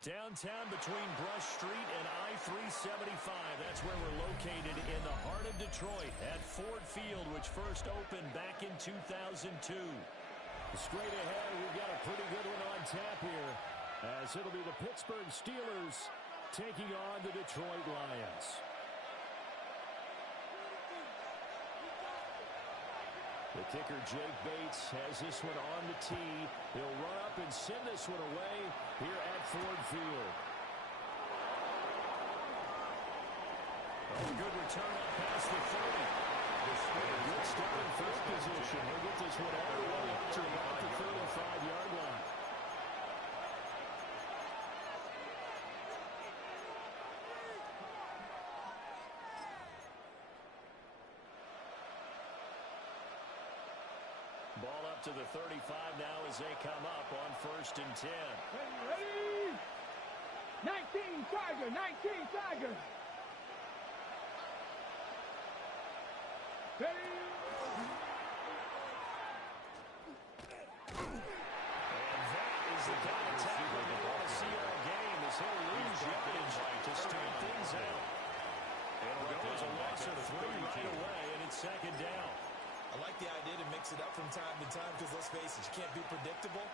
Downtown between Brush Street and I-375. That's where we're located in the heart of Detroit at Ford Field, which first opened back in 2002. Straight ahead, we've got a pretty good one on tap here, as it'll be the Pittsburgh Steelers taking on the Detroit Lions. The kicker, Jake Bates, has this one on the tee. He'll run up and send this one away here at Ford Field. A good return up past the 30. A good start in field position. He'll get this one all the way up to about the 35-yard line. Ball up to the 35 now as they come up on 1st and 10. Ready? 19 Tiger, 19 Tiger. Ready? And that is the kind of tackle we want to see all game, as he'll lose yardage to start things out. It'll go as a loss of 3 right away, and it's 2nd down. I like the idea to mix it up from time to time because, let's face it, you can't be predictable.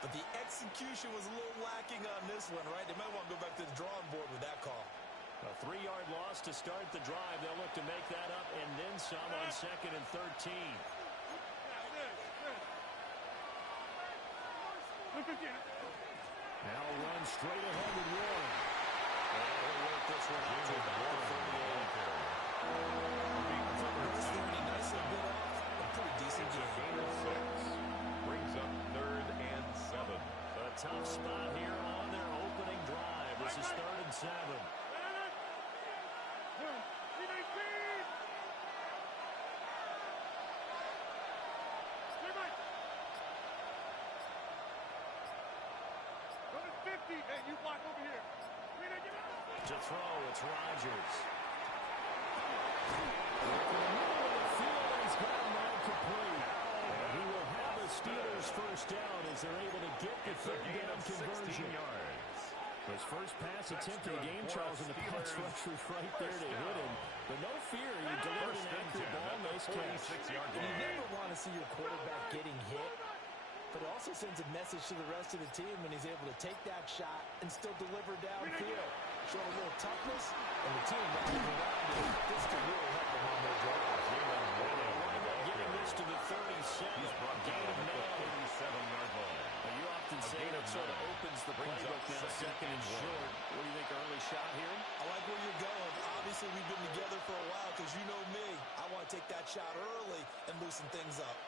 But the execution was a little lacking on this one, right? They might want to go back to the drawing board with that call. A 3-yard loss to start the drive. They'll look to make that up and then some on 2nd and 13. Now run straight ahead with Warren. And he'll work this one out to about the 38. Nice little bit off. A pretty decent gain of 6. Brings up 3rd and 7. A tough spot here on their opening drive. This is 3rd and 7. Hey, you block over here. To throw, it's Rodgers. He's got him out complete. And he will have the Steelers first down as they're able to get the 3rd down conversion. His first pass attempt of the game, Charles, and the pass rush was right there to hit him. But no fear, he delivered an accurate ball. Nice catch. You never want to see your quarterback getting hit, but it also sends a message to the rest of the team when he's able to take that shot and still deliver downfield. Show a little toughness, and the team rallies around him. This could really help them on their drive. Getting this to the 37. He's brought down at the 37-yard line. You often say that sort of opens the playbook now, 2nd and short. What do you think, early shot here? I like where you're going. Obviously, we've been together for a while because you know me. I want to take that shot early and loosen things up.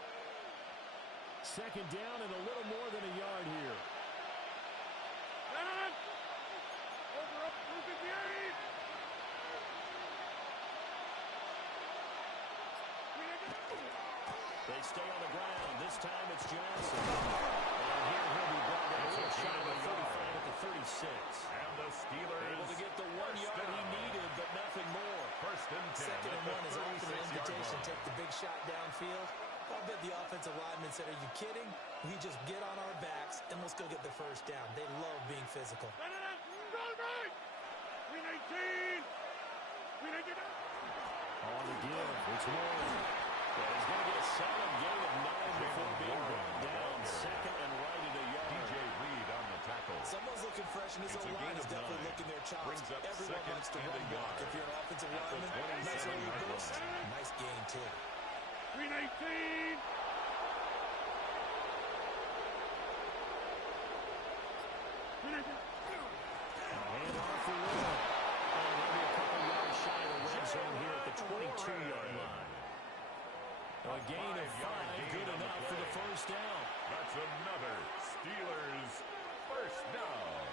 2nd down and a little more than a yard here. Over up, 258. They stay on the ground. This time it's Johnson. And here he'll be brought down a shot of 35 at the 36. And the Steelers able to get the 1 yard he needed, but nothing more. 1st and 10. 2nd and 1 is often an invitation to take the big shot downfield. I bet the offensive lineman said, are you kidding? We just get on our backs and let's go get the 1st down. They love being physical. On the give, it's Warren. But he's going to get a solid gain of 9 before being brought down. 2nd and right at a yard. DJ Reed on the tackle. Someone's looking fresh, and his own line is definitely looking their chops. Everyone likes to run block. If you're an offensive lineman, nice early burst. Nice gain, too. 319. Hand off the wall. And maybe a couple yards shy of the red zone here at the 22-yard line. A gain of 5, good enough for the 1st down. That's another Steelers 1st down.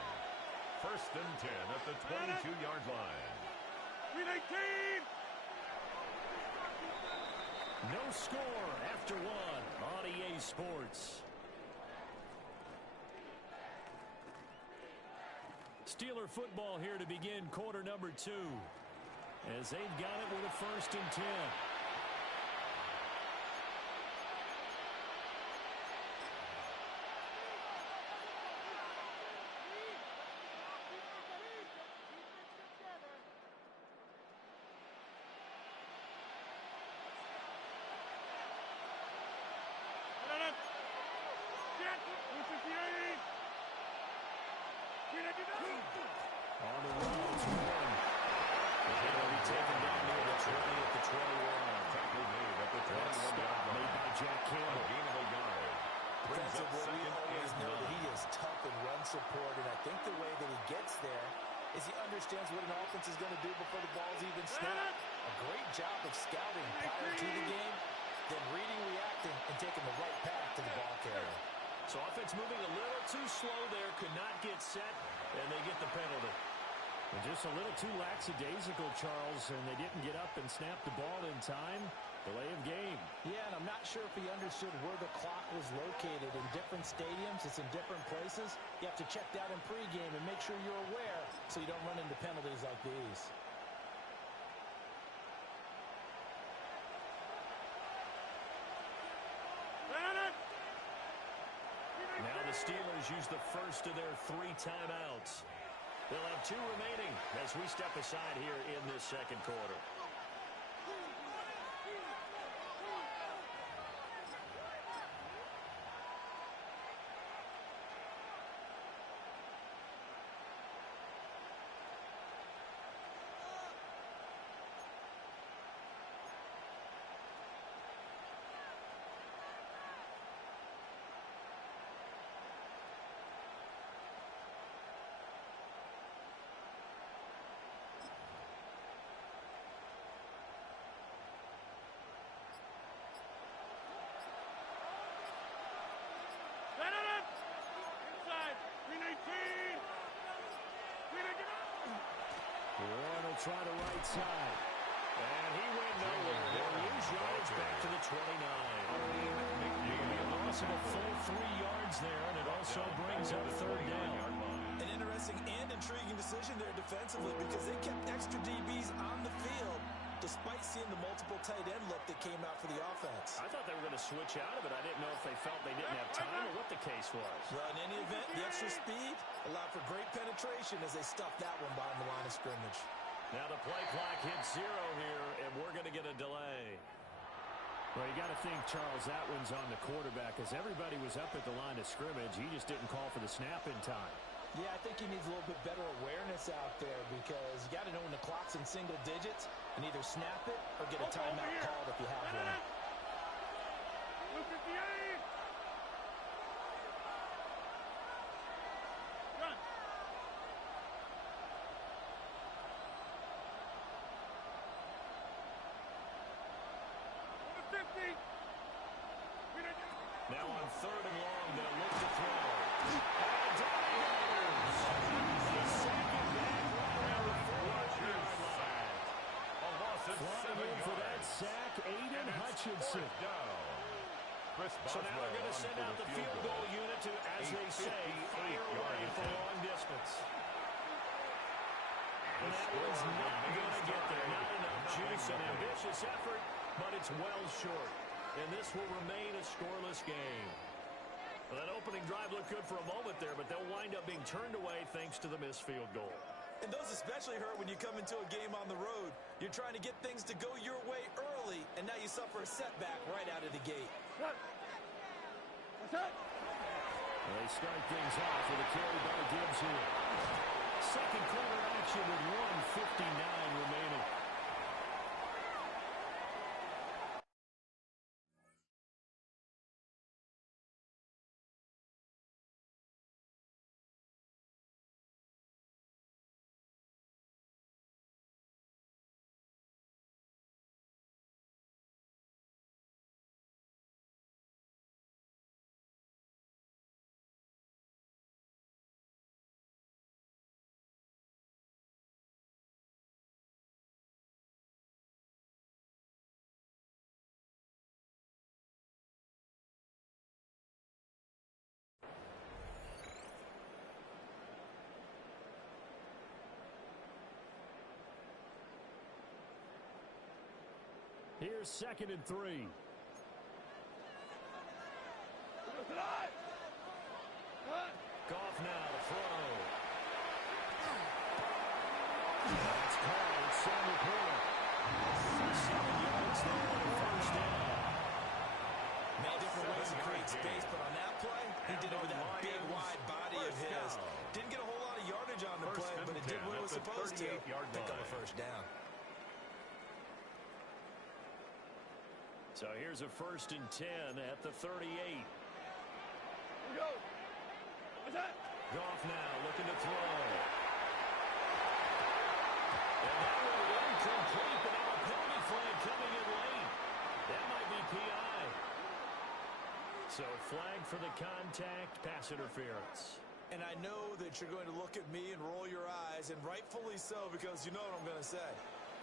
1st and 10 at the 22-yard line. 319. No score after 1 on EA Sports. Steeler football here to begin quarter number 2. As they've got it with a 1st and 10. On the run, it's one. And he'll be taken down near the 20 at the 21. Tackle made at the 21-yard line. Made by Jack Campbell. A gain of a yard. Brings up Defensively, we second always and know that 9. he is tough in run support, and I think the way that he gets there is he understands what an offense is going to do before the ball's even snapped. A great job of scouting prior to the game, then reading, reacting, and taking the right path to the ball carrier. So offense moving a little too slow there, could not get set, and they get the penalty. And just a little too lackadaisical, Charles, and they didn't get up and snap the ball in time. Delay of game. Yeah, and I'm not sure if he understood where the clock was located. In different stadiums, it's in different places. You have to check that in pregame and make sure you're aware so you don't run into penalties like these. Now the Steelers use the first of their 3 timeouts. They'll have 2 remaining as we step aside here in this second quarter. Warren will try the right side. And he went nowhere. They'll lose yards back to the 29. It'll be a loss of a full 3 yards there, and it also brings up third down. An interesting and intriguing decision there defensively because they kept extra DBs on the field despite seeing the multiple tight end look that came out for the offense. I thought they were going to switch out of it. I didn't know if they felt they didn't have time or what the case was. Well, in any event, the extra speed allowed for great penetration as they stuffed that one behind the line of scrimmage. Now the play clock hits 0 here, and we're going to get a delay. Well, you got to think, Charles, that one's on the quarterback as everybody was up at the line of scrimmage. He just didn't call for the snap in time. Yeah, I think he needs a little bit better awareness out there because you got to know when the clock's in single digits and either snap it or get a timeout called if you have one. Now on 3rd and long, they'll look to throw. And down he goes. The second back right at the 4-yard line. A loss of 7 Flying in for that yards. sack, Aiden Hutchinson. So now they're going to send out the field goal unit to, as they say, fire away for long distance. And that one's not going to get there. Not enough juice, an ambitious effort, but it's well short. And this will remain a scoreless game. Well, that opening drive looked good for a moment there, but they'll wind up being turned away thanks to the missed field goal. And those especially hurt when you come into a game on the road. You're trying to get things to go your way early, and now you suffer a setback right out of the gate. What's up? Well, they start things off with a carry by Gibbs here. Second quarter action with 1:59 remaining. Here's 2nd and 3. Goff now to throw. That's called. It's Sam Porter. 7 yards there on the first down. Many different ways to create space, but on that play, he did it with that big, wide body of his. Didn't get a whole lot of yardage on the play, but it did what it was supposed to. Pick up a first down. So here's a 1st and 10 at the 38. Here we go. What's that? Goff now looking to throw. And that one incomplete, but now a penalty flag coming in late. That might be PI. So flag for the contact, pass interference. And I know that you're going to look at me and roll your eyes, and rightfully so, because you know what I'm going to say.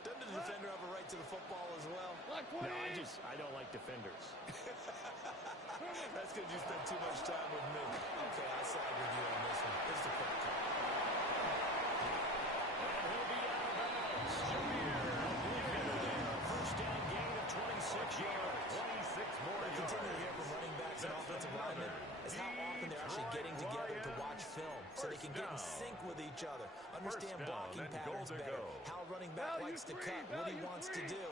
Doesn't the defender have a right to the football as well? No, I don't like defenders. That's because you spend too much time with me. Okay, I side with you on this one. It's the quick call. And he'll be out of bounds. First down gain of 26 yards. 26 more What I yards. continue to hear from running backs and offensive linemen is how often they're actually getting together to watch film so they can get in sync with each other, understand blocking patterns better, how a running back likes to cut, what he wants to do.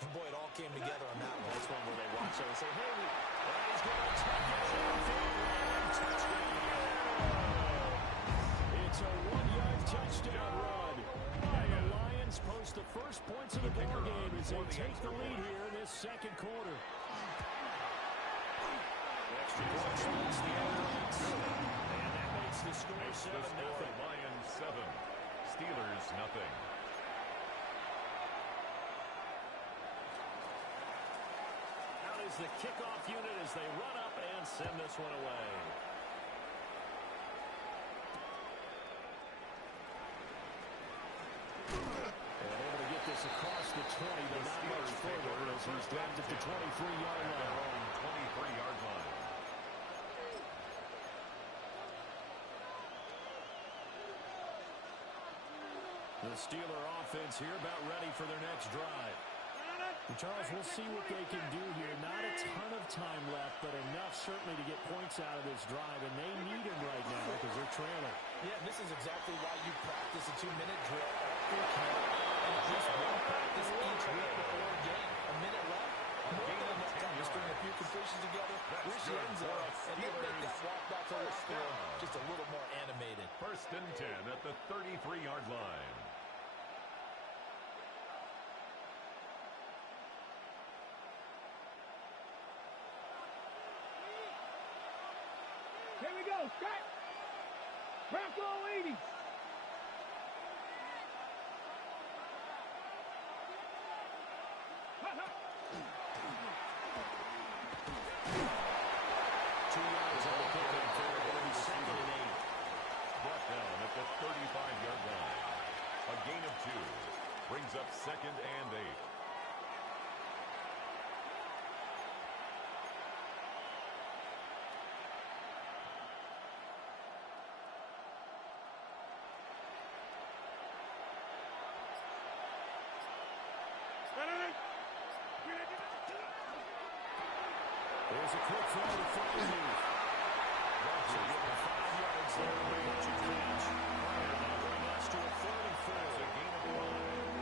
And boy, it all came together on that one. That's one where they watch it and say, hey, he's going to touchdown. It's a 1-yard touchdown run. And the Lions post the first points of the ball game as they take the lead here in this second quarter. Extra point splits the Airlines. And that makes the score 7-0. Lions 7, Steelers nothing. Out is the kickoff unit as they run up and send this one away. And able to get this across the 20, but not much further as he's dropped at the 23-yard line. 23-yard line. The Steeler offense here about ready for their next drive. Charles, we'll see what they can do here. Not a ton of time left, but enough certainly to get points out of this drive, and they need him right now because they're trailing. Yeah, this is exactly why you practice a 2-minute drill after camp and at least one practice each week before a game. A minute left, more than enough time to string a few completions together, reach the end zone, and then make that walk back to locker room just a little more animated. 1st and 10 at the 33-yard line. Here we go. Strike. Bronco 80. Ha, ha. 2 yards on the pickup for it'll be 2nd and 8. Brought down at the 35-yard line. A gain of 2 brings up 2nd and 8. There's a quick throw to Freeman. So give him 5 yards there on the catch. And that brings us to a 3rd and 4.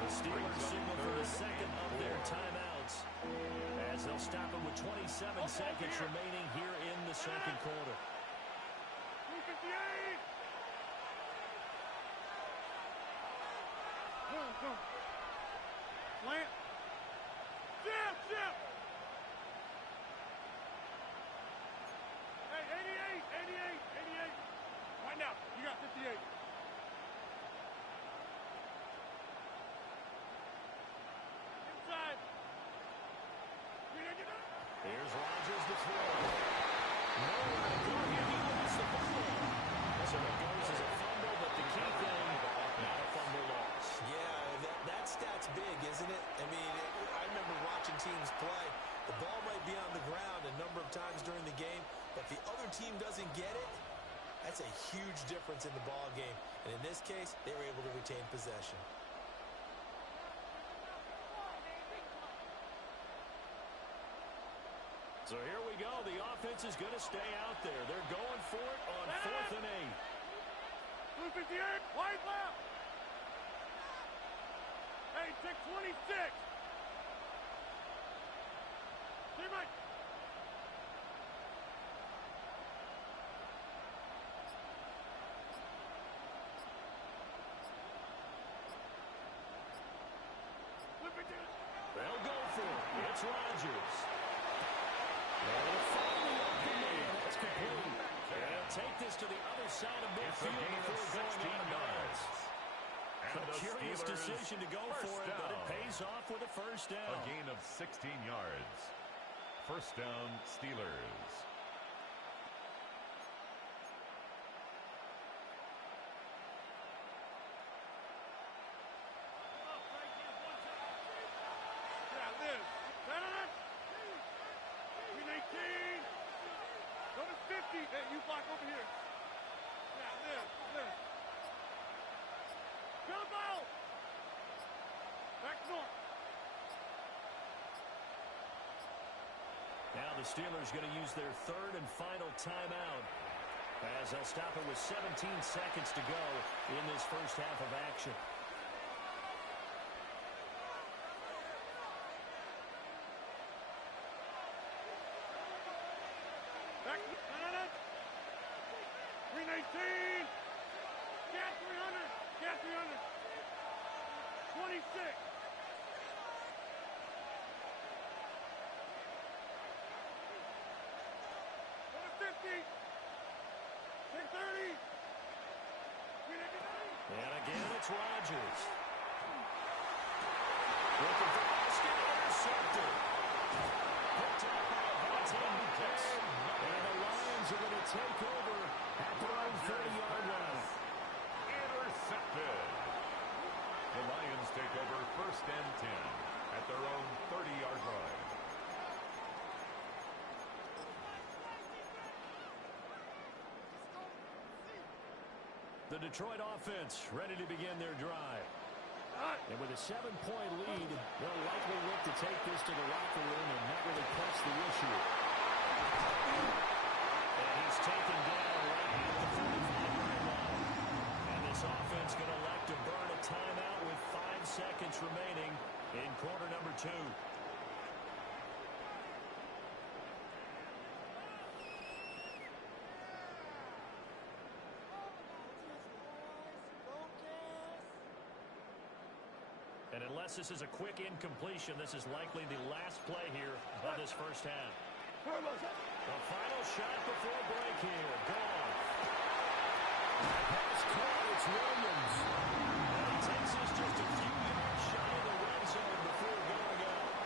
The Steelers signal for the second of their timeouts as they'll stop it with 27 seconds remaining here in the second quarter. 258. Go. Plant. Zip. Hey, 88. Right now, you got 58. Inside. Here's Rodgers to throw. Nowhere to go here. He lost the football. So it goes as a fumble, but the key thing, not a fumble loss. Yeah, that stat's big, isn't it? I mean, I remember watching teams play. The ball might be on the ground a number of times during the game, but if the other team doesn't get it, that's a huge difference in the ball game. And in this case, they were able to retain possession. So here we go. The offense is going to stay out there. They're going for it on 4th and 8. 258. Wide left. Hey, 626. Hey, Mike. it's Rodgers. And finally up the man. That's complete. They'll take this to the other side of midfield before going out of bounds. A curious decision to go for it, but it pays off with a first down. A gain of 16 yards. First down, Steelers. Hey, you block over here. Yeah, live. Jump out! Back north. Now the Steelers going to use their third and final timeout as they'll stop it with 17 seconds to go in this first half of action. Back, 319. Gas 300. Gas 300. 26. Go to 50. 1030. And again, it's Rodgers. Looking for Austin, intercepted. Picked up by Avante Lucas. And the Lions are going to take over at their own 30-yard line. Intercepted. The Lions take over first and 10 at their own 30-yard line. The Detroit offense ready to begin their drive. And with a 7-point lead, they'll likely look to take this to the locker room and not really press the issue. And he's taken down right at the 45-yard line. And this offense going to elect to burn a timeout with 5 seconds remaining in quarter number 2. And unless this is a quick incompletion, this is likely the last play here of this first half. The final shot before break here. Gone. Pass caught. It's Williams. And he takes us just a few yards shy of the red zone before going out.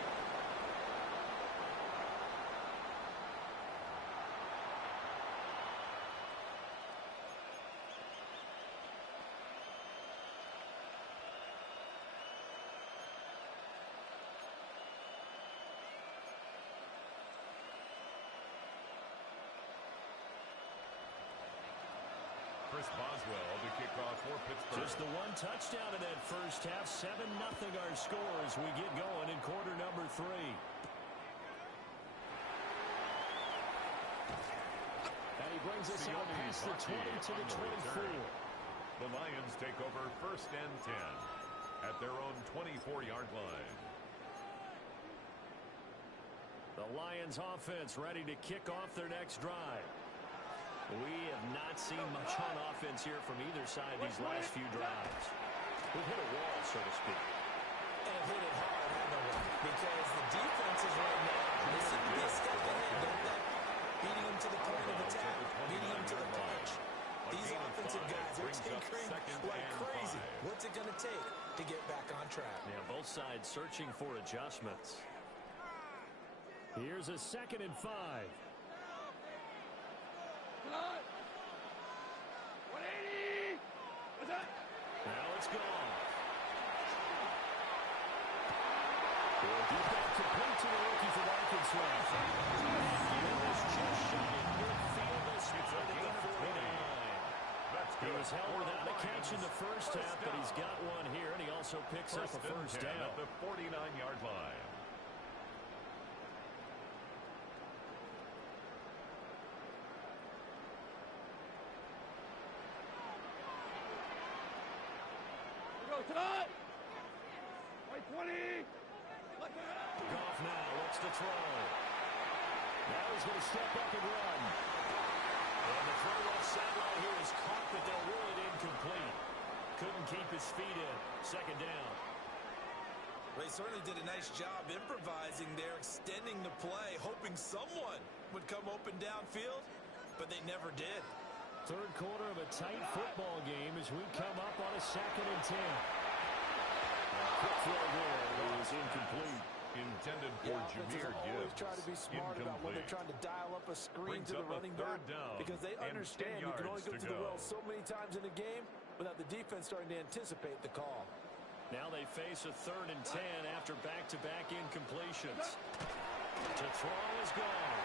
Chris Boswell to kick off for Pittsburgh. Just the one touchdown in that first half. 7-0 our score as we get going in quarter number 3. And he brings us out past the 20 to the 24. The Lions take over first and 10 at their own 24-yard line. The Lions offense ready to kick off their next drive. We have not seen much on offense here from either side these last few drives. We've hit a wall, so to speak. And hit it hard, haven't we? Because the defenses right now, they seem to be a step ahead, don't they? Beating them to the point of attack, beating them to the punch. These offensive guys are tinkering like crazy. What's it going to take to get back on track? Yeah, both sides searching for adjustments. Here's a 2nd and 5. 180. What's that? Now it's gone. Well, deep back complete to the rookie from Arkansas. He was just shot in midfield. This split at the 49. He was held without a catch in the first half, but he's got one here, and he also picks up a first down at the 49-yard line. Tonight. 20. Goff now looks to throw. Now he's going to step up and run. And the throw left sideline here is caught, but they'll rule it incomplete. Couldn't keep his feet in. 2nd down. They certainly did a nice job improvising there, extending the play, hoping someone would come open downfield, but they never did. Third quarter of a tight football game as we come up on a 2nd and 10. Quick throw there was incomplete. Intended for Jameer Gibbs. Always try to be smart about when they're trying to dial up a screen to the running back, because they understand you can only go through the well so many times in a game without the defense starting to anticipate the call. Now they face a 3rd and 10 after back-to-back incompletions. To throw is gone.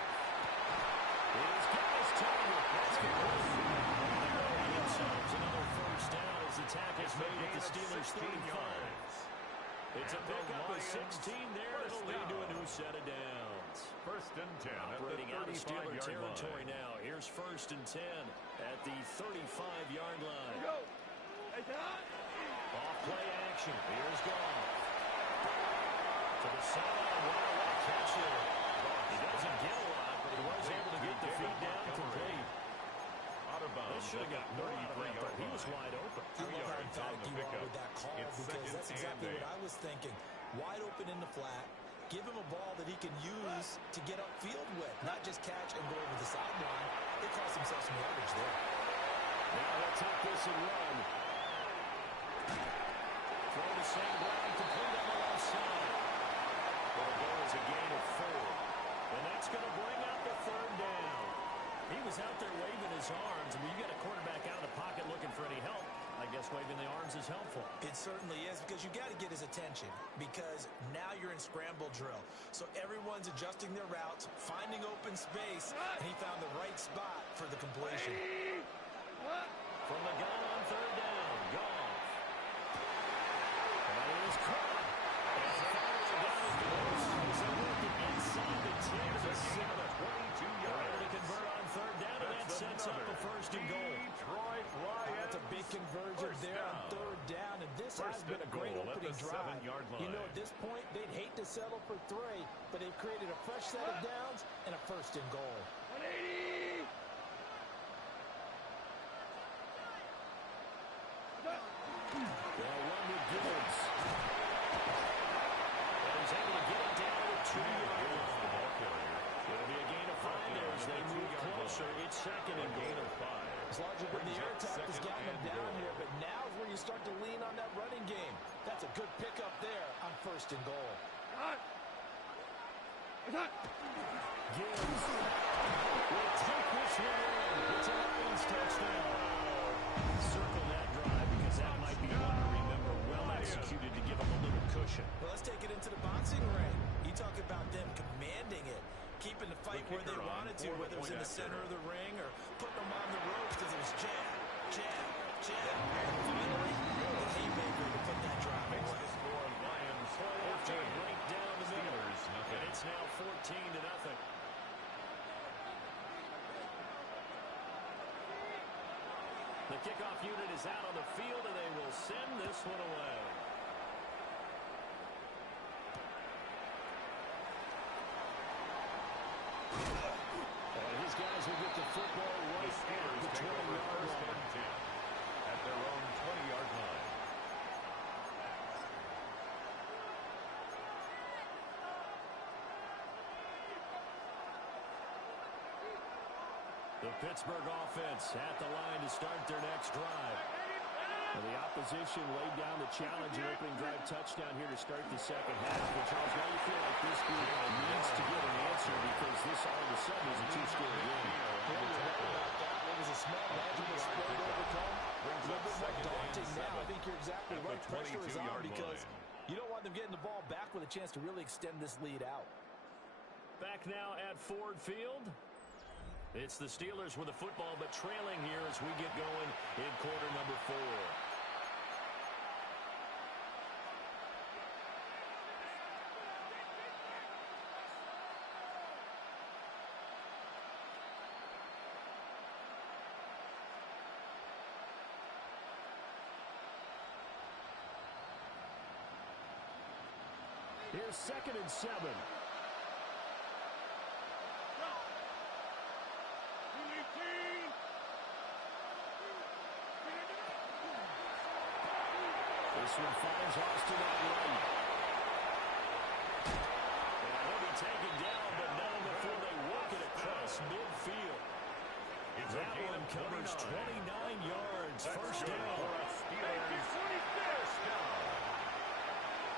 Here's Gibbs target. That's complete. Another first down as the tackle's made at the Steelers' 35. It's a pickup of 16 there. It'll lead to a new set of downs. 1st and 10 operating at out the of Steeler 35-yard territory line. now. Here's 1st and 10 at the 35-yard line. Go. Hey, Off play action. Here's Goff. To the sideline. Wow, what a catch here. He doesn't get a lot, but he was able to get the feet down complete. Out of bounds. This should have got more out of that, but he was wide open. I love how emphatic you are with that call, It's because that's exactly what I was thinking. Wide open in the flat. Give him a ball that he can use to get upfield with, not just catch and go over the sideline. They cost themselves some yardage there. Now they'll take this and run. Throw to St. Brown, complete on the left side. Well, the goal is a gain of 4. And that's going to bring out the 3rd down. He was out there waving his arms. I mean, you got a quarterback out of the pocket looking for any help. I guess waving the arms is helpful. It certainly is, because you got to get his attention, because now you're in scramble drill. So everyone's adjusting their routes, finding open space, and he found the right spot for the completion. From the gun on 3rd down, Goff. And it is caught. And fires it down the post. He's working inside the 10 to the 7. 22 yards. Ready to convert on 3rd down, and that sets up a 1st and goal. Detroit Lions. That's a big conversion there on 3rd down, and this has been a great opening drive. You know, at this point, they'd hate to settle for 3, but they've created a fresh set of downs and a 1st and goal. 180. They'll run with Gibbs. And he's able to get it down to the 2-yard line. It'll be a gain of 5 there as they move closer. It's 2nd and gain of 5. It's largely been the air attack that's gotten them down here, but now is where you start to lean on that running game. That's a good pickup there on 1st and goal. Gibbs will take this one in. It's a Lions touchdown. Circle that drive because that might be one to remember. Well executed to give them a little cushion. Well, let's take it into the boxing ring. You talk about them commanding it, keeping the fight where they wanted to, whether it was in the center of the ring or putting them on the ropes, because it was jab, jab, jab. And finally, the haymaker to put that drive away. After a break down the middle. And it's now 14-0. The kickoff unit is out on the field, and they will send this one away. And his guys will get the football right at the 20-yard line. At their own 20-yard line. The Pittsburgh offense at the line to start their next drive. And the opposition laid down the challenge and opening drive touchdown here to start the 2nd half. But Charles, now you feel like this group needs to get an answer because this all of a sudden is a 2-score game. It was a small margin of spread to overcome. A little bit more daunting now. I think you're exactly right. Pressure is on because you don't want them getting the ball back with a chance to really extend this lead out. Back now at Ford Field. It's the Steelers with the football, but trailing here as we get going in quarter number 4. Here's 2nd and 7. This one finds Austin at right. And he'll be taken down, but not before they work it across midfield. That one covers 29 yards. First down. Steelers. First down.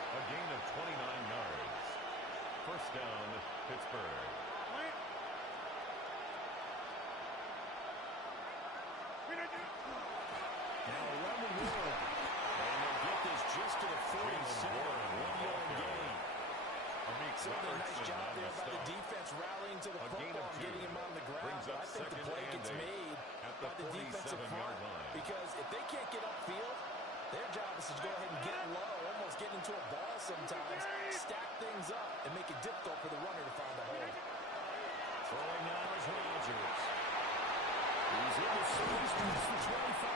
A gain of 29 yards. First down, Pittsburgh. Now a run and roll. And they'll get this just to the 47. 1-yard gain. So a nice job there by the defense rallying to the football and getting him on the ground. But I think the play gets made by the defensive front because if they can't get upfield, their job is to go ahead and get low, almost get into a ball sometimes, stack things up, and make it difficult for the runner to find a hole. Throwing now is Rodgers. He's in the space past the 25.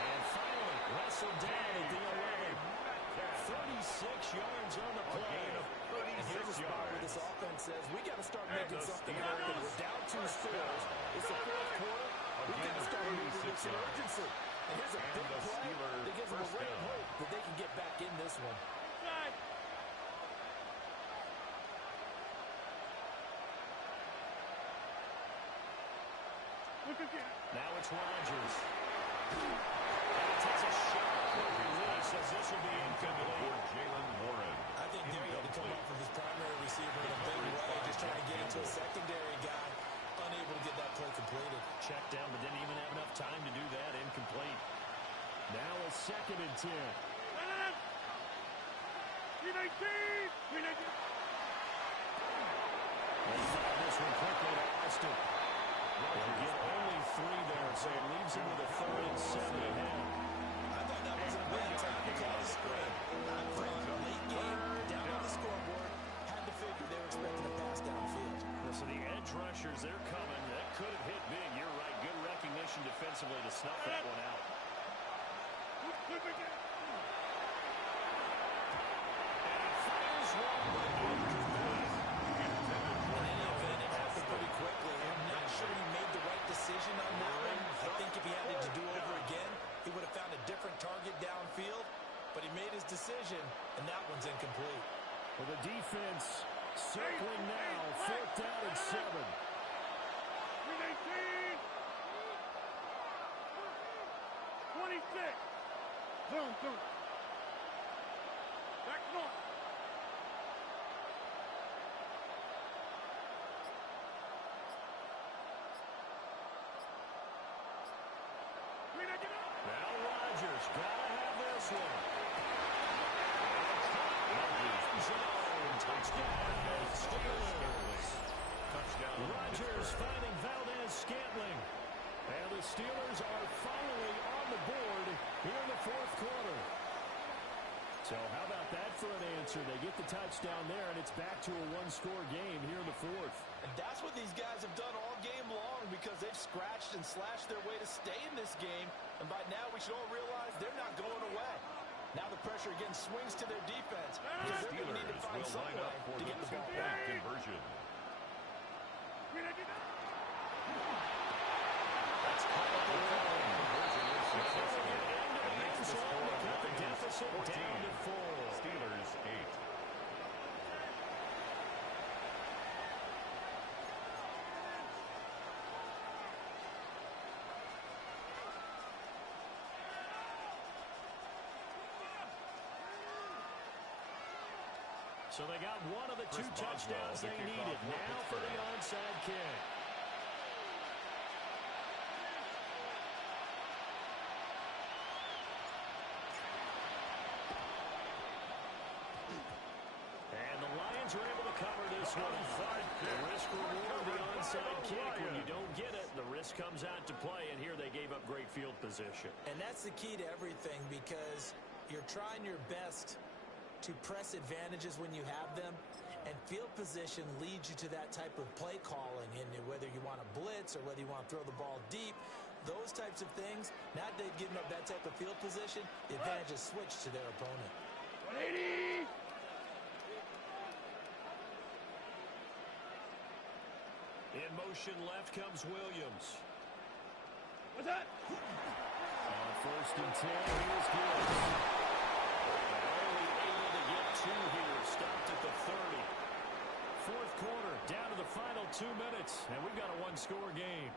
And finally wrestled down at the 11. 36 yards on the play. And here's a spot where this offense says, we got to start making something happen. We're down 2 scores. It's the fourth quarter. We got to start moving with some urgency. And here's a big play that gives them a ray of hope that they can get back in this one. Now it's Rodgers. And he takes a shot. He says this will be incomplete. Jalen Warren. I think there he had to come off of his primary receiver in a big way, just trying to get into a secondary guy, unable to get that play completed. Checked down, but didn't even have enough time to do that. Incomplete. Now a 2nd and 10. They found this one quickly to Austin. They'll get only 3 there, so it leaves him with a 3rd and 7 ahead. I thought that was a bad time to call the screen. I thought late game, down on the scoreboard, had to figure they were expecting a pass downfield. So the edge rushers, they're coming. That could have hit big. You're right. Good recognition defensively to snuff that one out. And he fires one, but incomplete. In any event, it happened pretty quickly. I'm not sure he made the right decision on that one. I think if he had it to do over again, he would have found a different target downfield. But he made his decision, and that one's incomplete. Well, the defense circling now. 4th down and 7. 26. Zone. Back north. Now Rodgers. Gotta have this one. Zone. Touchdown. Steelers. Touchdown. Rodgers finding Valdez-Scantling. And the Steelers are finally on the board here in the 4th quarter. So how about that for an answer? They get the touchdown there, and it's back to a 1-score game here in the 4th. And that's what these guys have done all game long because they've scratched and slashed their way to stay in this game. And by now, we should all realize they're not going away. Now the pressure again swings to their defense because they're going to need to find some way to get the ball back. Conversion. That's caught up the run. And the end zone to cut the deficit down to 4. Steelers 8. So they got one of the 2 touchdowns they needed. Now for the onside kick. And the Lions are able to cover this one. The risk reward of the onside kick. When you don't get it, the risk comes out to play, and here they gave up great field position. And that's the key to everything because you're trying your best to press advantages when you have them, and field position leads you to that type of play calling, and whether you want to blitz or whether you want to throw the ball deep, those types of things, now that they've given up that type of field position, the advantage is switched to their opponent. 180. In motion left comes Williams. What's that? On 1st and 10, here's Gibbs. Only able to get 2 2 here, stopped at the 30. Fourth quarter, down to the final 2 minutes, and we've got a one-score game.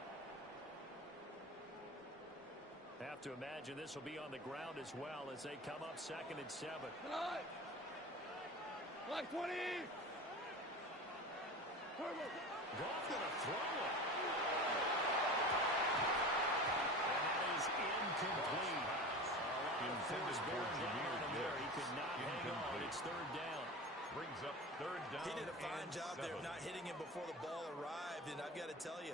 Have to imagine this will be on the ground as well as they come up 2nd and 7. Like 20! Goff gonna throw it. And that is incomplete. Intended for Jameer Gibbs. He could not hang on. It's 3rd down. Brings up 3rd down. He did a fine job there of 7. not hitting him before the ball arrived, and I've got to tell you,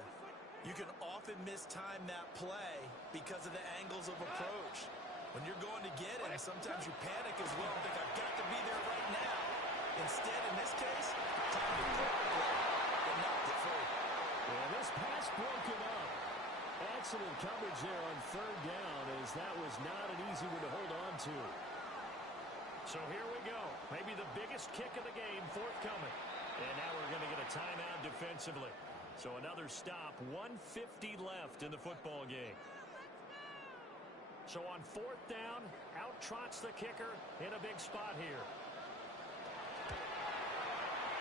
you can often mistime that play because of the angles of approach. When you're going to get it, sometimes you panic as well. Think, I've got to be there right now. Instead, in this case, time to throw the play and knocked it free. And this pass broken up. Excellent coverage there on 3rd down, as that was not an easy one to hold on to. So here we go. Maybe the biggest kick of the game forthcoming. And now we're going to get a timeout defensively. So another stop, 1:50 left in the football game. So on 4th down, out trots the kicker in a big spot here.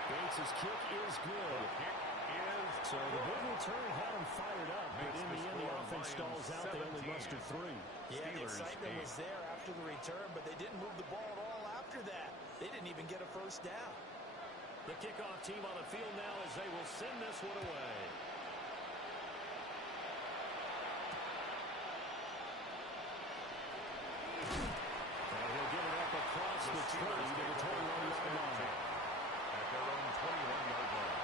Bates' kick is good. So the big return had him fired up, but in the end, the offense stalls out. They only mustered 3. Yeah, the excitement was there after the return, but they didn't move the ball at all after that. They didn't even get a first down. The kickoff team on the field now as they will send this one away. And he'll get it up across the 20 to the 21-yard line. At their own 21-yard line.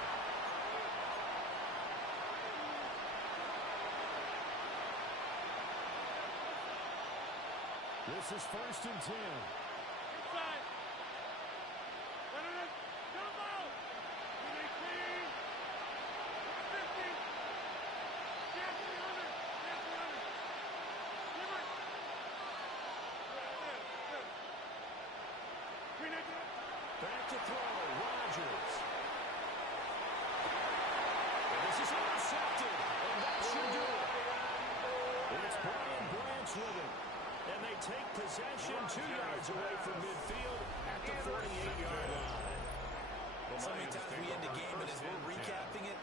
This is 1st and 10. Inside! Jump out! 118! 150! Get 300! Get 300! Give it! Back to throw, Rodgers. And this is intercepted, and that should do it. It's Brian Branch with it. And they take possession 2 yards away from midfield at the 48-yard line. So many times we end a game, and as we're recapping it,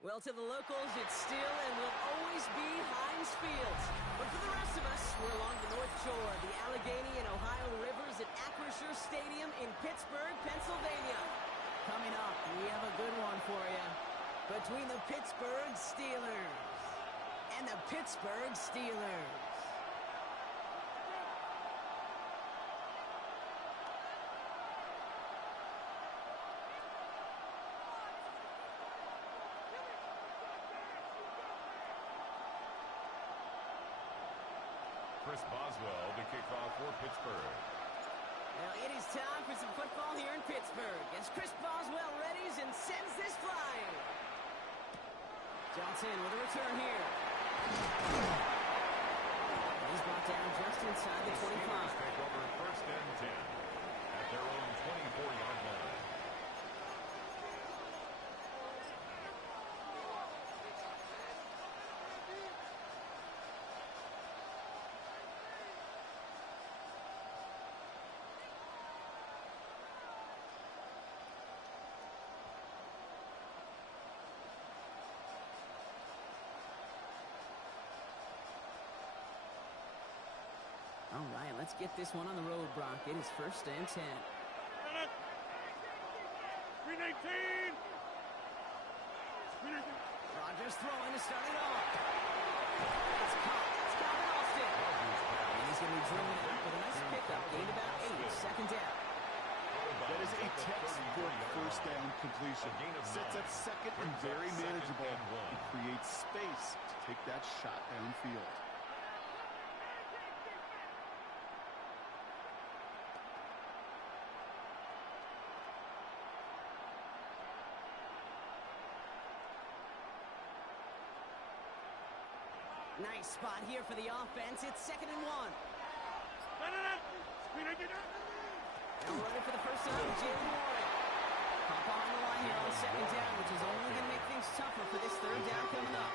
Well, to the locals, it's still and will always be Heinz Field. But for the rest of us, we're along the North Shore, the Allegheny and Ohio rivers at Acrisure Stadium in Pittsburgh, Pennsylvania. Coming up, we have a good one for you. Between the Pittsburgh Steelers and the Pittsburgh Steelers. Chris Boswell to kick off for Pittsburgh. Well, it is time for some football here in Pittsburgh as Chris Boswell readies and sends this flying. Johnson with a return here. He's brought down just inside the 25. Steelers take over 1st and 10 at their own 24-yard line. All right, let's get this one on the road, Brock. It is 1st and 10. Screen 18. Screen 18. Rodgers throwing to start it off. It's caught. It's Calvin Austin. And he's going to be driven out with a nice pickup. Gained about 8. Second down. That is a textbook first down completion. Sits at second and very manageable. He creates space to take that shot downfield. Nice spot here for the offense. It's 2nd and 1. Screen 18. And running for the first time, Jalen Warren. Pop on the line here on 2nd down, which is only going to make things tougher for this 3rd down coming up.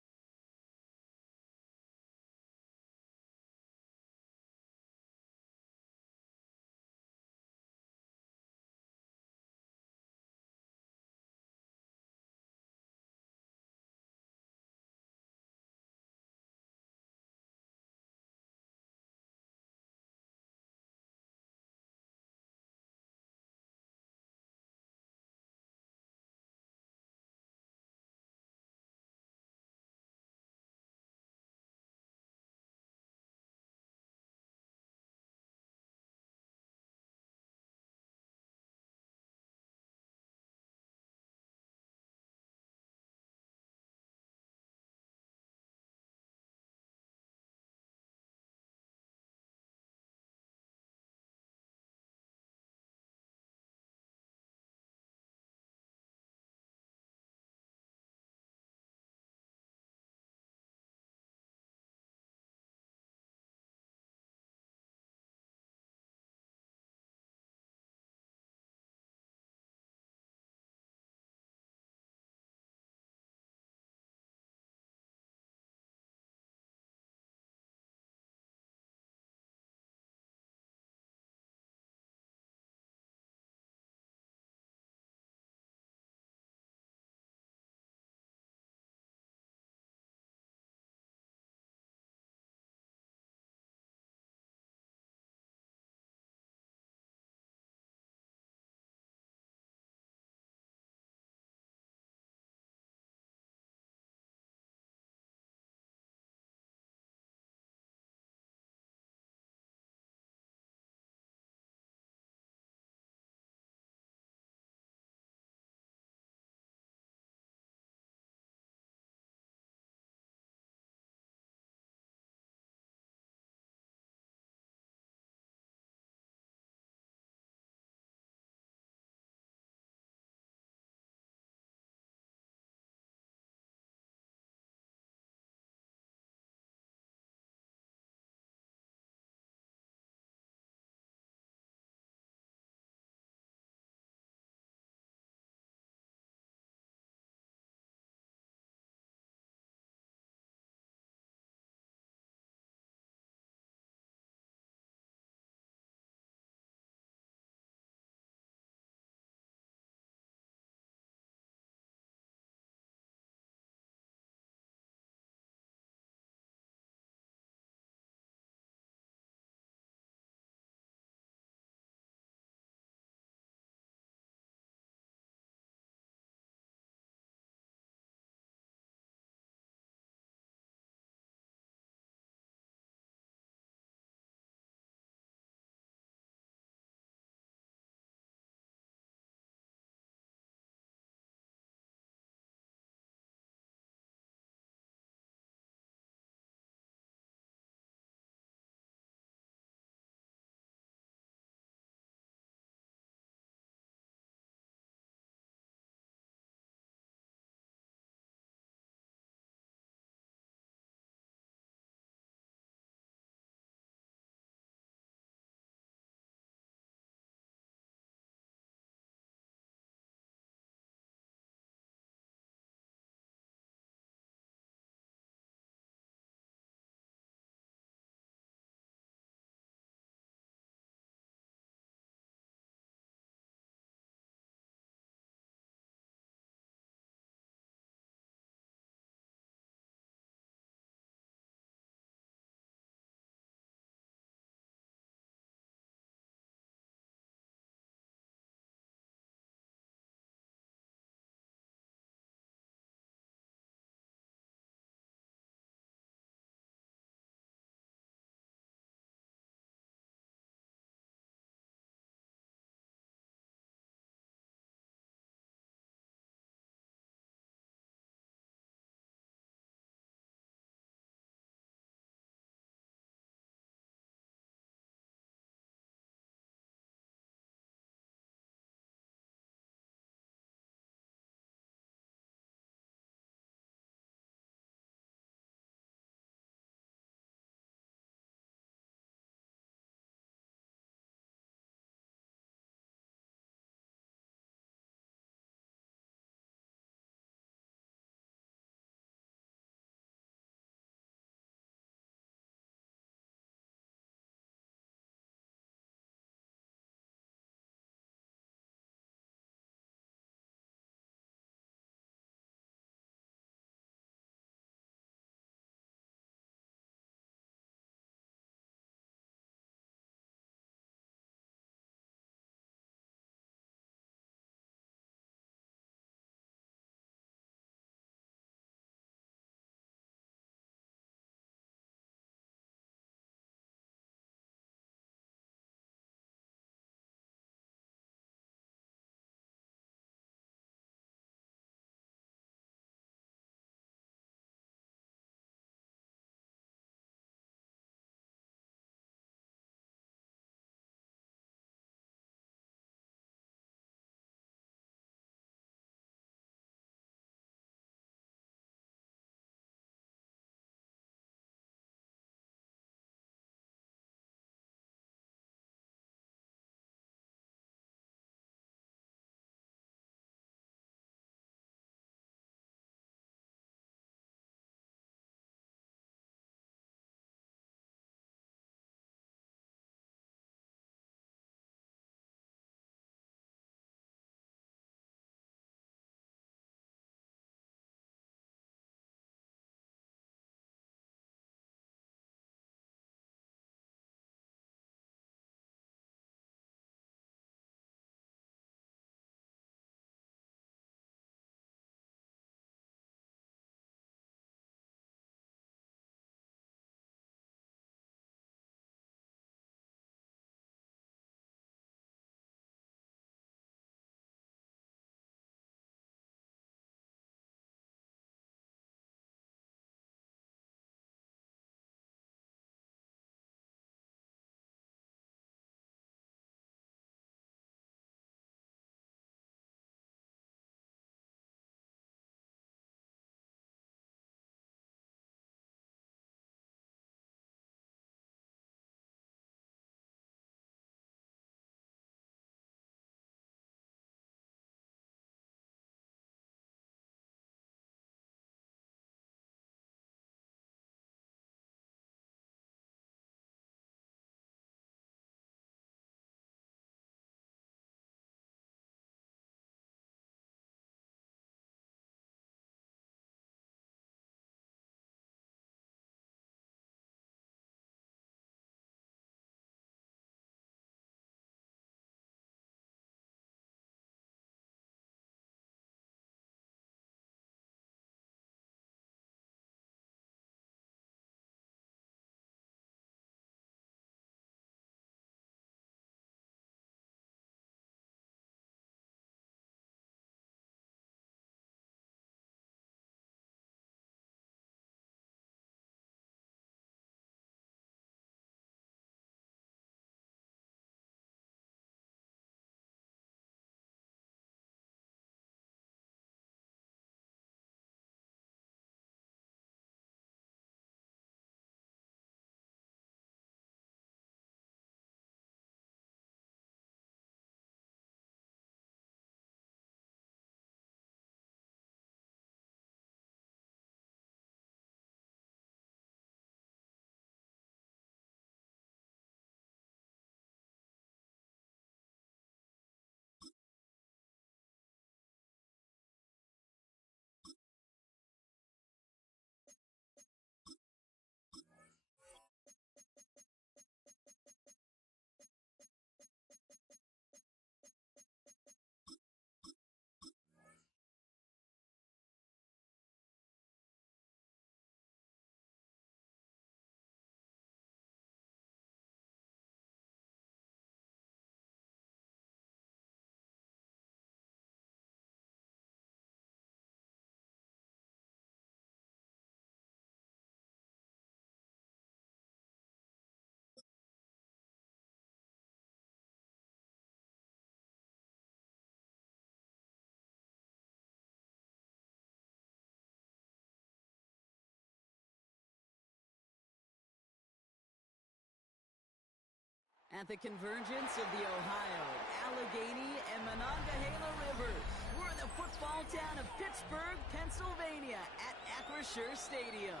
At the convergence of the Ohio, Allegheny, and Monongahela rivers, we're in the football town of Pittsburgh, Pennsylvania at Acrisure Stadium.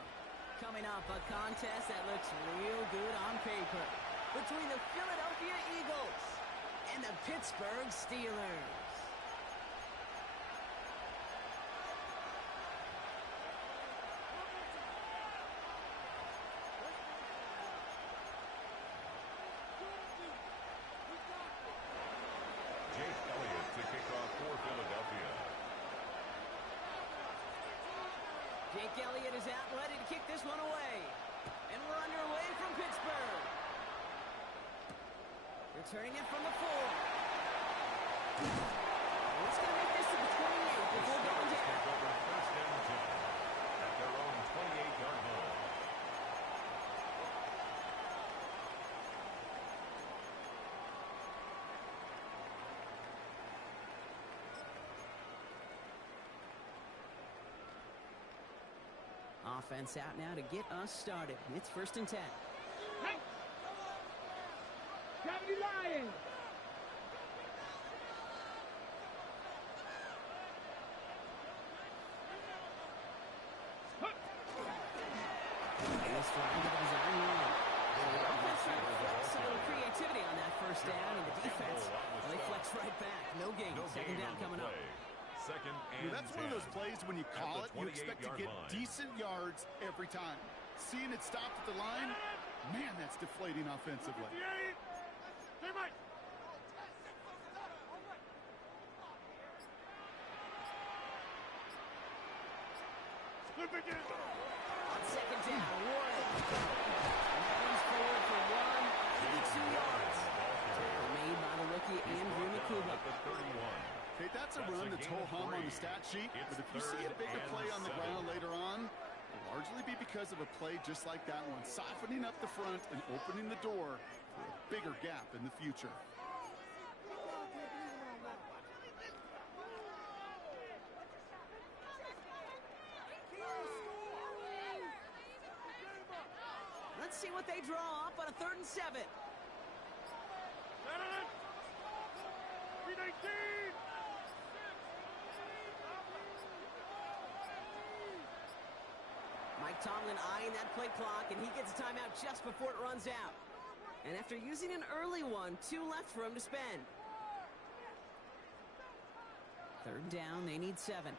Coming up, a contest that looks real good on paper between the Philadelphia Eagles and the Pittsburgh Steelers. Jake Elliott is out and ready to kick this one away. And we're underway from Pittsburgh. Returning it from the 4. He's going to make this to the 28 before going down. First and 10 at their own 28-yard line. Offense out now to get us started. It's first and 10. Hey! Gravity Lions! This flag into the design line. Offense trying to flex a little creativity on that first down, and the defense, well, they flex right back. No gain. Second down coming up. Second and that's one of those plays when you call it, you expect to get decent yards every time. Seeing it stopped at the line, man, that's deflating offensively. On second down, Warren. And that one's forward for 182 yards. Tackle made by the rookie Andrew Makuba. Okay, that's a run that's ho-hum on the stat sheet, but if you see a bigger play on the ground later on, it'll largely be because of a play just like that one, softening up the front and opening the door for a bigger gap in the future. Let's see what they draw up on a 3rd and 7. Mike Tomlin eyeing that play clock, and he gets a timeout just before it runs out. And after using an early one, 2 left for him to spend. 3rd down, they need 7.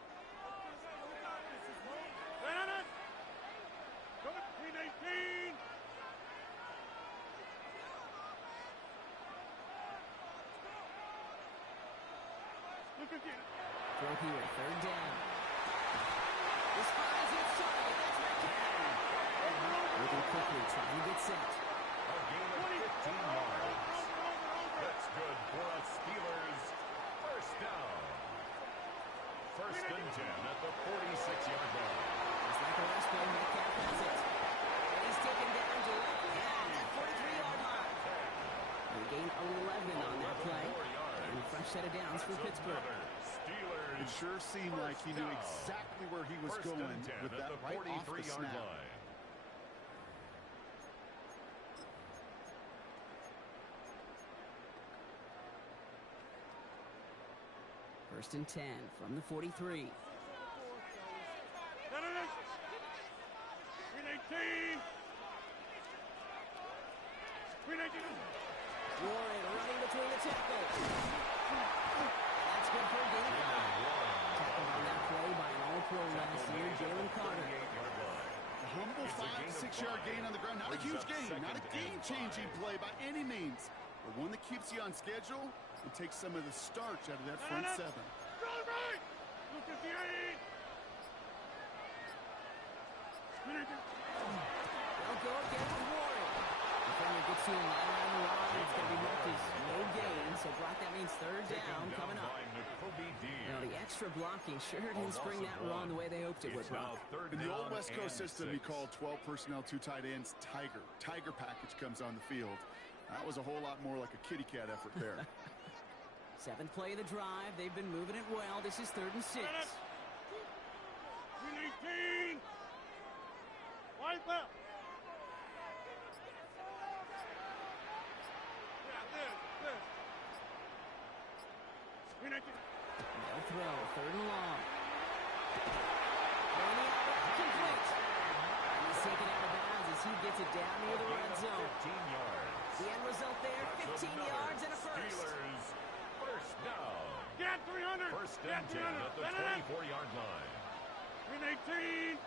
Throw here, 3rd down. This finds its target. That's McCann. Looking quickly, trying to get set. A gain of 15 yards. That's good for a Steelers first down. First and 10 at the 46-yard line. Just like the last play, Metcalf has it. And he's taken down directly at that 43-yard line. They gain 11 on that play. And a fresh set of downs for Pittsburgh. It sure seemed like he knew exactly where he was going with that right off the snap. First and 10 from the 43. Warren running between the tackles. That's good for a gain of 5. Tackled on that play by an all-pro last year, Jalen Carter. A humble 5-6-yard gain on the ground. Not a huge gain, not a game-changing play by any means, but one that keeps you on schedule and takes some of the starch out of that front 7. They'll go again with Warren. Defender gets to him right around the line. It's going to be marked as no gain. So, Brock, that means 3rd down coming up. Now, the extra blocking sure didn't spring that run the way they hoped it would, Brock. In the old West Coast system, you called 12 personnel, 2 tight ends, Tiger. Tiger package comes on the field. That was a whole lot more like a kitty cat effort there. 7th play of the drive. They've been moving it well. This is 3rd and 6. Wide left. They'll throw. 3rd and long. Throwing the out complete. And he's taken out of bounds as he gets it down near the red zone. 15 yards. The end result there, 15 yards and a first. Steelers, first down. Get 300. First and 10 at the 24-yard line. 18.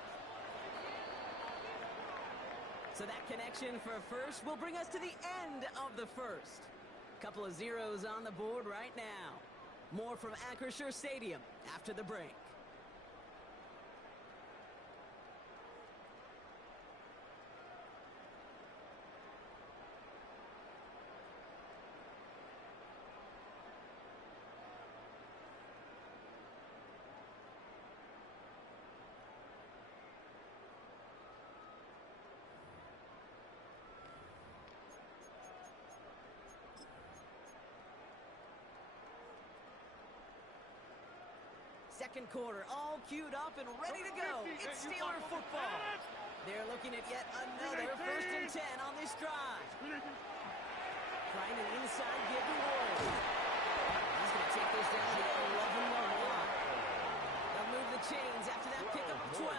So that connection for a first will bring us to the end of the first. Couple of zeros on the board right now. More from Acrisure Stadium after the break. Second quarter, all queued up and ready to go. It's Steeler football. They're looking at yet another 1st and 10 on this drive. Trying an inside give to Ward. He's going to take this down to the 11-yard line. They'll move the chains after that pickup of 12.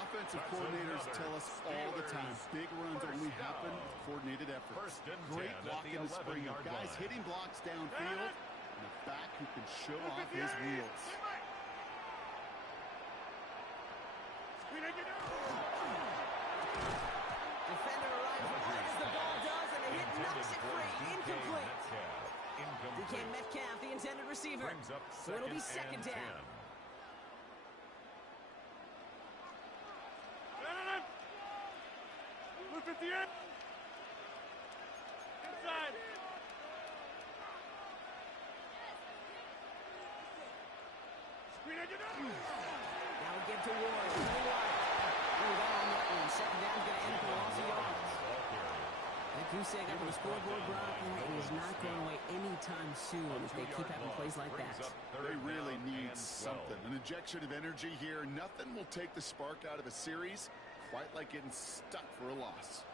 Offensive coordinators tell us all the time, big runs only happen with coordinated efforts. Great block in the spring. Guys hitting blocks downfield, and a back who can show off his wheels. Defender arrives right as the ball does, and the hit knocks it free. Incomplete. DK Metcalf, the intended receiver. So it'll be 2nd down. Look at the end. Inside. Now we give to Ward. Ooh, that on that one. 2nd down's going to end for a loss of yards. Like you said, got to the scoreboard, Brock, and he's not going away anytime soon if they keep having plays like that. They really need something. An injection of energy here. Nothing will take the spark out of a series quite like getting stuck for a loss.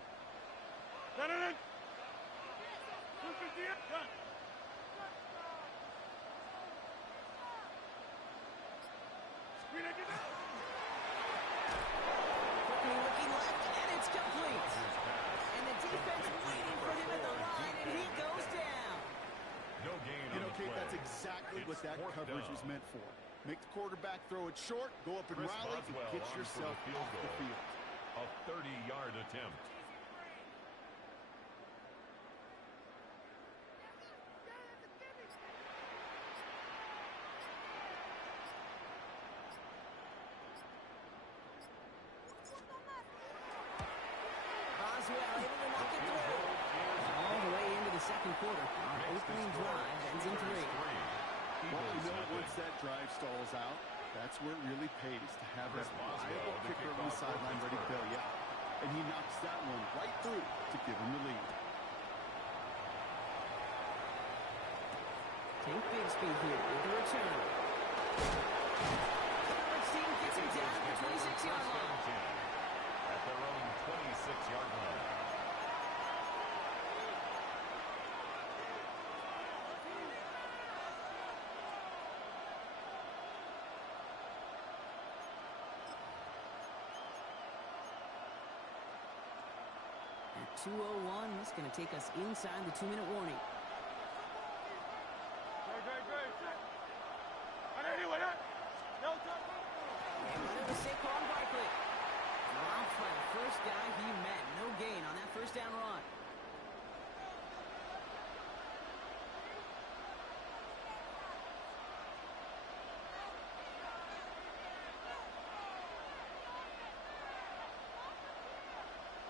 Quickly looking left, and it's complete. And the defense waiting for him at the line, and he goes down. No gain You on know, the Kate, play. that's exactly what that Fourth coverage down. was meant for. Make the quarterback throw it short, go up and Chris rally, and Boswell get on for yourself the field off the goal. field. A 30-yard attempt. Boswell able to knock it through. All the way into the 2nd quarter. Our opening drive ends in 3. Well, you know, once that drive stalls out, that's where it really pays to have that reliable kicker on the sideline ready to bail you out. And he knocks that one right through to give him the lead. Tank Bigsby here with the return. Coverage team gets him down at the 26-yard line. At their own 26-yard line. At 2:01, this is going to take us inside the 2-minute warning. And running to Saquon Barkley. Dropped by the first guy he met. No gain on that 1st down run.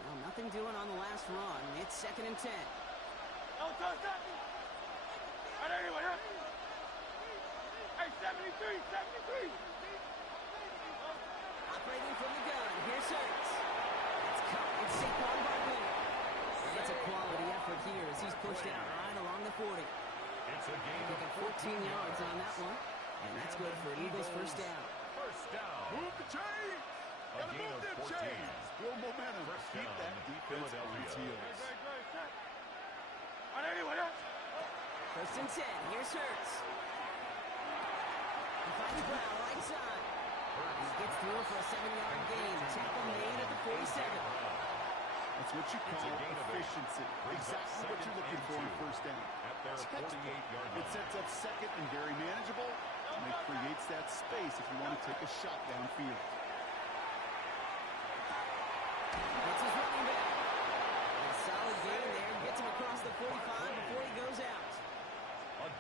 Well, nothing doing on the last run. It's 2nd and 10. Hey, 73. Operating from the gun. Here's Hurts. It's caught. It's Saquon Barkley. And it's a quality effort here as he's pushed out right along the 40. It's a gain of Taking 14 yards on that one. And that's good for an Eagles 1st down. First down. Move the chains! A gain of 14. Build momentum. First Keep down, that defense on its heels. 1st and 10. Here's Hurts. Finds Brown, right side. He gets through for a 7-yard gain. Tackle made at the 47. That's what you call efficiency. Exactly what you're looking for in first down. At their 48-yard line. It sets up second and very manageable, and it creates that space if you want to take a shot downfield. That's his running back. A solid gain there. Gets him across the 45 before he goes out.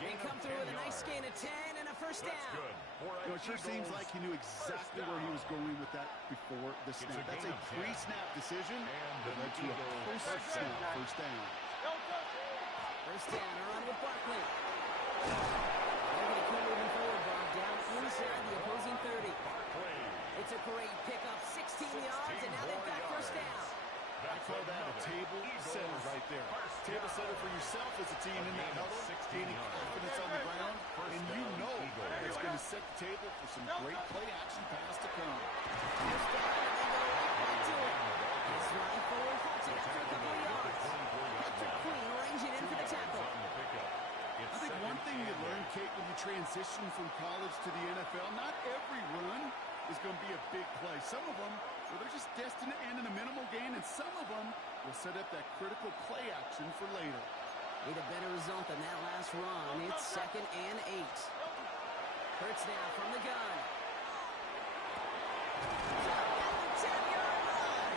They come through with a nice gain of 10 and a first down. It sure seems like he knew exactly where he was going with that before the snap. That's a pre-snap decision that led to a post-snap first down. First down, a run with Barkley. They're going to keep moving forward, Bob, down inside the opposing 30. It's a great pickup, 16 yards, and now they've got first down. I call that a table setter right there. Table setter for yourself as a team in that huddle, gaining confidence on the ground, and you know it's going to set the table for some great play-action pass to come. First down, and they go right back to it. It's running forward, halts it after a couple of yards. Patrick Queen ranging in for the tackle. I think one thing you learn, Kate, when you transition from college to the NFL, not every run is going to be a big play. Some of them, well, they're just destined to end in a minimal gain, and some of them will set up that critical play action for later. Need a better result than that last run. It's 2nd and 8. Hurts now from the gun. 10-yard line.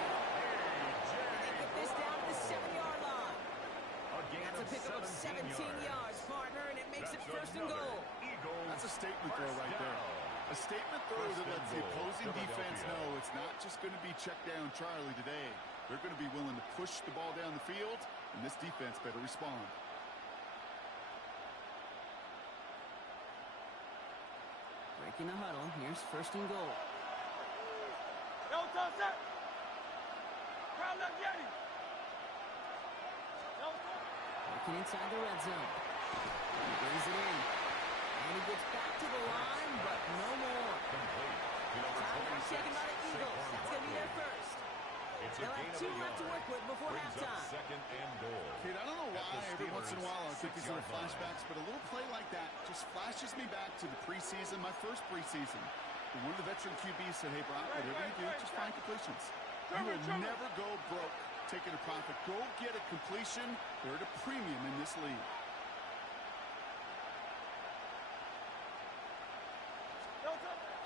They get this down to the 7-yard line. That's a pickup of 17 yards, partner, and it makes it first and goal. That's a statement throw right there. A statement throw that lets the opposing defense know it's not just going to be check down Charlie today. They're going to be willing to push the ball down the field, and this defense better respond. Breaking the huddle. Here's first and goal. Working inside the red zone. He brings it in. And he gets back to the line, but no more. Timeout taken by the Eagles. That's going to be their first. They'll have 2 left to work with before halftime. Second and goal. Kate, I don't know why every once in a while I get these little flashbacks, but a little play like that just flashes me back to the preseason, my first preseason. And one of the veteran QBs said, hey, Brock, whatever you do, just find completions. You will never go broke taking a profit. Go get a completion. They're at a premium in this league.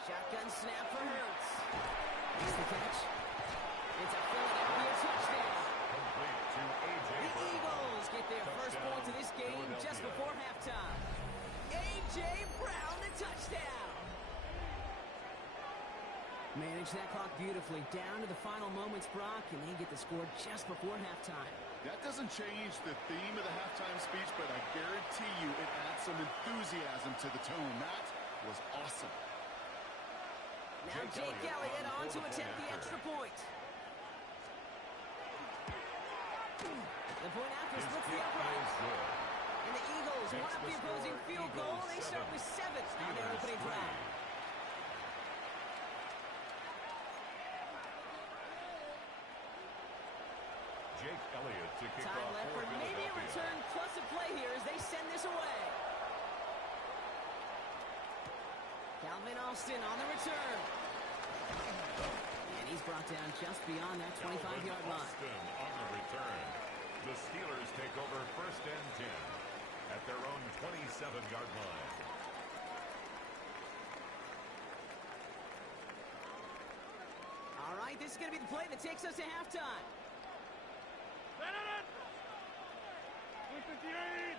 Shotgun snap for Hurts. Makes the catch. It's a Philadelphia touchdown. The Eagles get their first point to this game just before halftime. A.J. Brown, the touchdown. Manage that clock beautifully. Down to the final moments, Brock, and they get the score just before halftime. That doesn't change the theme of the halftime speech, but I guarantee you it adds some enthusiasm to the tone. That was awesome. Now Jake Elliott on to attempt the extra point. The point after splits the upright. And the Eagles want up the opposing field goal. They start with 7 on their opening drive. Jake Elliott to kick Time off left for maybe a return plus a play here as they send this away. Calvin Austin on the return. And he's brought down just beyond that 25-yard line. Austin on the return. The Steelers take over first and 10 at their own 27-yard line. All right, this is going to be the play that takes us to halftime. 158.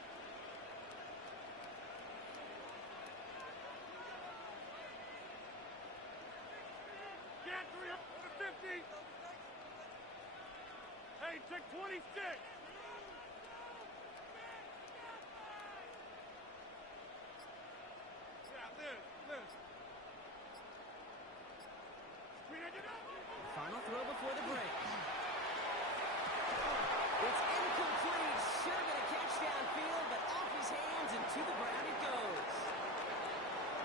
Get 350. Hey, check 26. Yeah, this. Final throw before the break. It's incomplete. Should have been a catch downfield, but off his hands and to the ground it goes.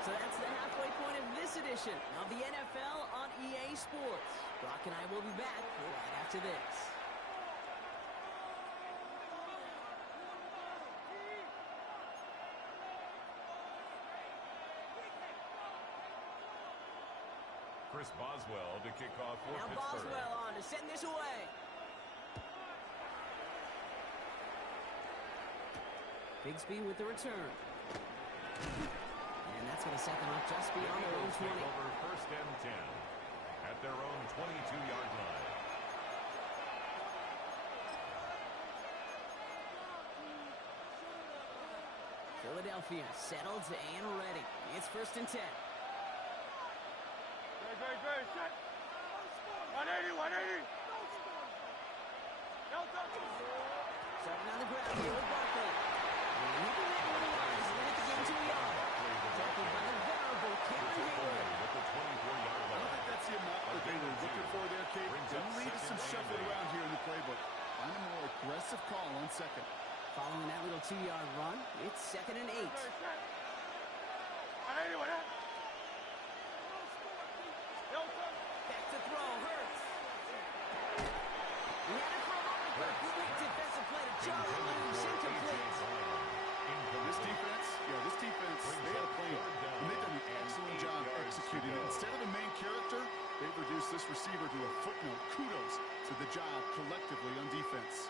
So that's the halfway point of this edition of the NFL on EA Sports. Brock and I will be back right after this. Here's Boswell to kick off for Now Pittsburgh. Boswell on to send this away. Bigsby with the return. And that's going to set them up just beyond their own 20. Over first and 10 at their own 22-yard line. Philadelphia settled and ready. It's first and 10. Great. Set. 180, 180. Delta. Starting on the ground here with Barkley. And he can hit with the lines and limit the game to a yard. Tackled by the venerable Karen Hayward. At the 24-yard I don't line. think that's the amount that they were looking for there, Kate. Didn't lead to some shuffle around here in the playbook. Find a more aggressive call on second. Following that little 2-yard run, it's second and 8. Set. 180, 180. Delta. Back to throw, Hurts. He had it for a moment, but great defensive play to Charlie Loose, incomplete. This defense, they had a plan, and they've done an excellent job executing it. Instead of the main character, they've reduced this receiver to a footnote. Kudos to the job collectively on defense.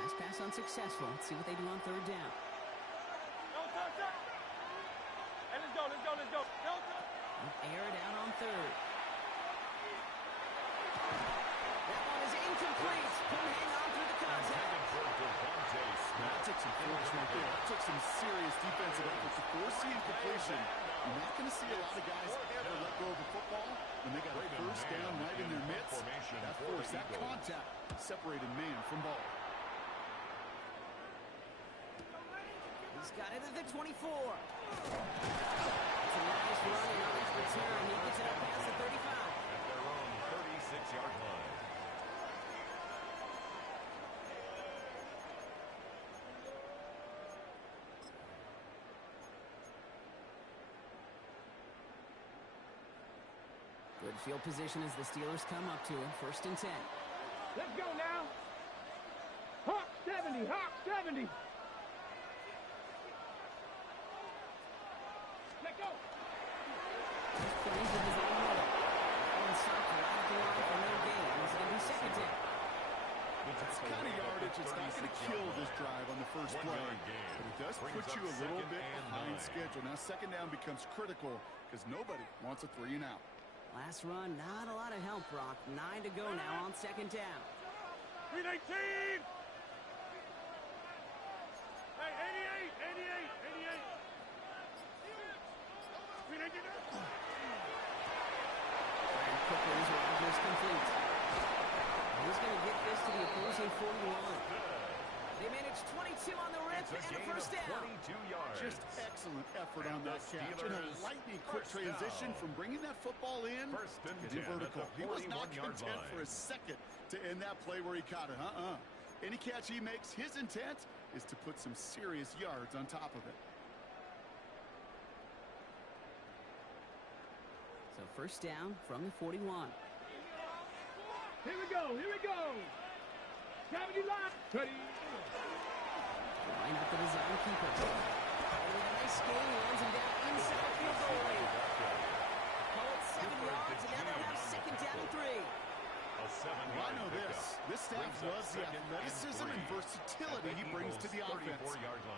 Last pass unsuccessful. Let's see what they do on third down. Delta, set. Hey, let's go. Delta. Air it out on third. That one is incomplete. Couldn't hang on through the contact. That took some force right there. That took some serious defensive effort to force the incompletion. You're not going to see a lot of guys ever let go of the football when they got a first down right in their midst. That force, that contact separated man from ball. He's got it at the 24. It's a nice run and on his return. He gets it up past the 35. At their own 36-yard line. Good field position as the Steelers come up to it. First and 10. Let's go now. Hawk 70. Let go. Plays with his own middle. That one stopped right at the line for no gain. It's going to be second down. It's kind of yardage. It's not going to kill this drive on the first play, but it does put you a little bit behind schedule. Now second down becomes critical because nobody wants a 3 and out. Last run, not a lot of help, Brock. 9 to go now on second down. 319. Hey, 88. 319. And quickly, Rodgers complete. He's going to get this to the opposing 41. They managed 22 on the rip and a first down. 22 yards. Just excellent effort on that catch. And a lightning quick transition from bringing that football in to getting vertical. He was not content for a second to end that play where he caught it. Any catch he makes, his intent is to put some serious yards on top of it. So first down from the 41. Here we go. 70 line. 30. Line up the design keeper. And with a nice game, runs him down inside field goal range. Call it 7 yards, and now they'll have second down and 3. Well, I know this staff loves the athleticism and versatility he brings to the offense.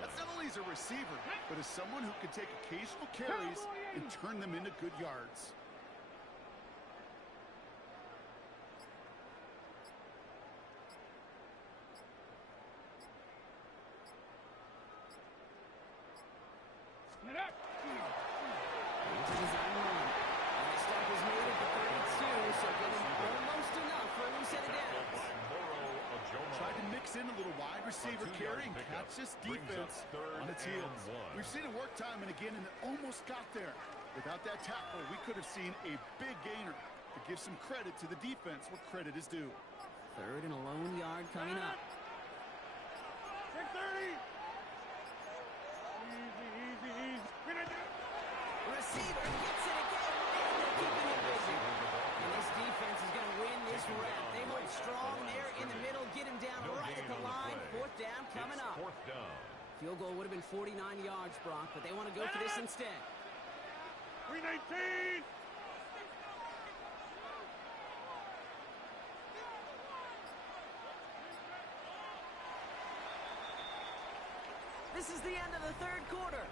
That's not only as a receiver, but as someone who can take occasional carries and turn them into good yards. Get up. Here's a design run. And the stop is made at the 32, so getting almost enough for a new set of downs. Tried to mix in a little wide receiver carry and catch this defense on its heels. We've seen it work time and again, and it almost got there. Without that tackle, we could have seen a big gainer. To give some credit to the defense where credit is due. Third and a lone yard coming up. 630. Easy. Receiver gets it again, and they're keeping him busy. And this defense is going to win this round. They hold strong there in the middle, get him down right at the line. Fourth down coming up. Fourth down. Field goal would have been 49 yards, Brock, but they want to go for this instead. 319! This is the end of the third quarter.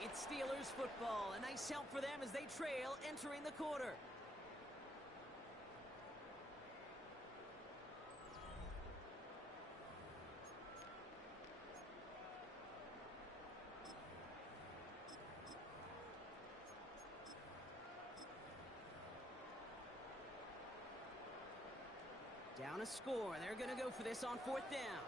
It's Steelers football. A nice help for them as they trail entering the quarter. Down a score. They're going to go for this on fourth down.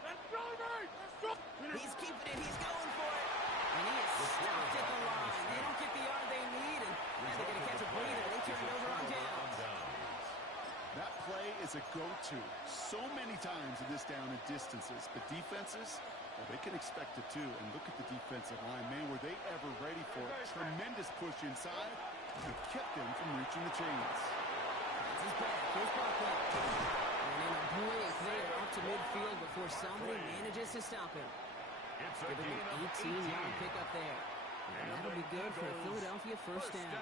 Let's go, mate! Let's go! He's keeping it. He's going for it. And he is stopped at the line. They don't get the yard they need, and they're going to catch a breather. They turn it over on downs. That play is a go-to so many times in this down and distances. But defenses, well, they can expect it too. And look at the defensive line. Man, were they ever ready for it? Tremendous push inside. It kept them from reaching the chains. That's his back. Here's Barkley. And in a blink, they are up to midfield before somebody manages to stop him. Give him an 18-yard pickup there. And that'll be good for a Philadelphia first down.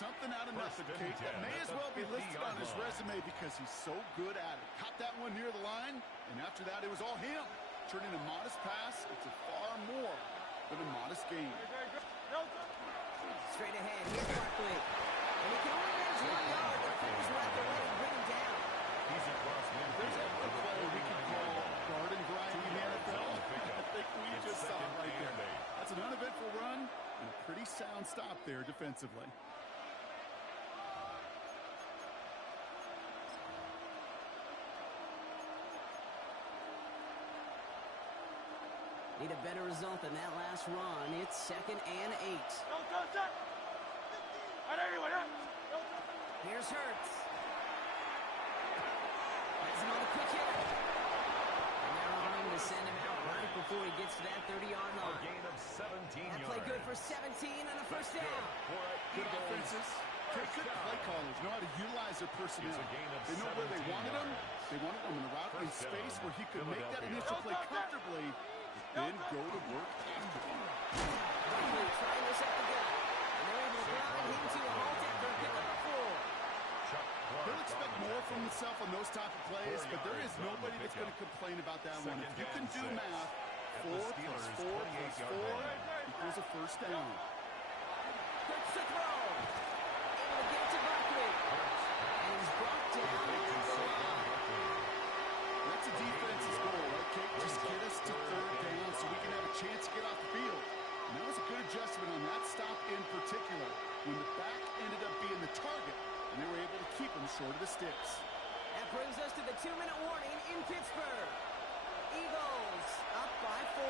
Something out of nothing, Kate. That may as well be listed on his resume because he's so good at it. Caught that one near the line, and after that, it was all him. Turning a modest pass into far more than a modest gain. Straight ahead, here's Barkley. And he can only manage 1 yard. The defenders were at the way to bring him down. He's across There's a play we can call garden variety in the NFL. I think we just saw it right there. That's an uneventful run and a pretty sound stop there defensively. Need a better result than that last run. It's 2nd and 8. Here's Hurts. Has him on the quick hit. And they're on him to send him out right before he gets to that 30-yard line. A gain of 17 That play yards. good for 17 and a first down. Good offenses. Good play callers know how to utilize their personnel. They know where they wanted him. They wanted him in the route in space where he could make that initial play comfortably, then go to work afterward. Barkley trying to set the gap. And they're able to ground him to a halt after a pickup of 4. He'll expect more from himself on those type of plays, but there is nobody that's going to complain about that one. If you can do math, 4 plus 4 plus 4 equals a first down. Hurts to throw. Able to get it to Barkley. And he's brought down at the line. That's a defense's goal, right, Kate? Just get us to third down so we can have a chance to get off the field. And that was a good adjustment on that stop in particular, when the back ended up being the target, and they were able to keep him short of the sticks. That brings us to the 2-minute warning in Pittsburgh. Eagles up by 4.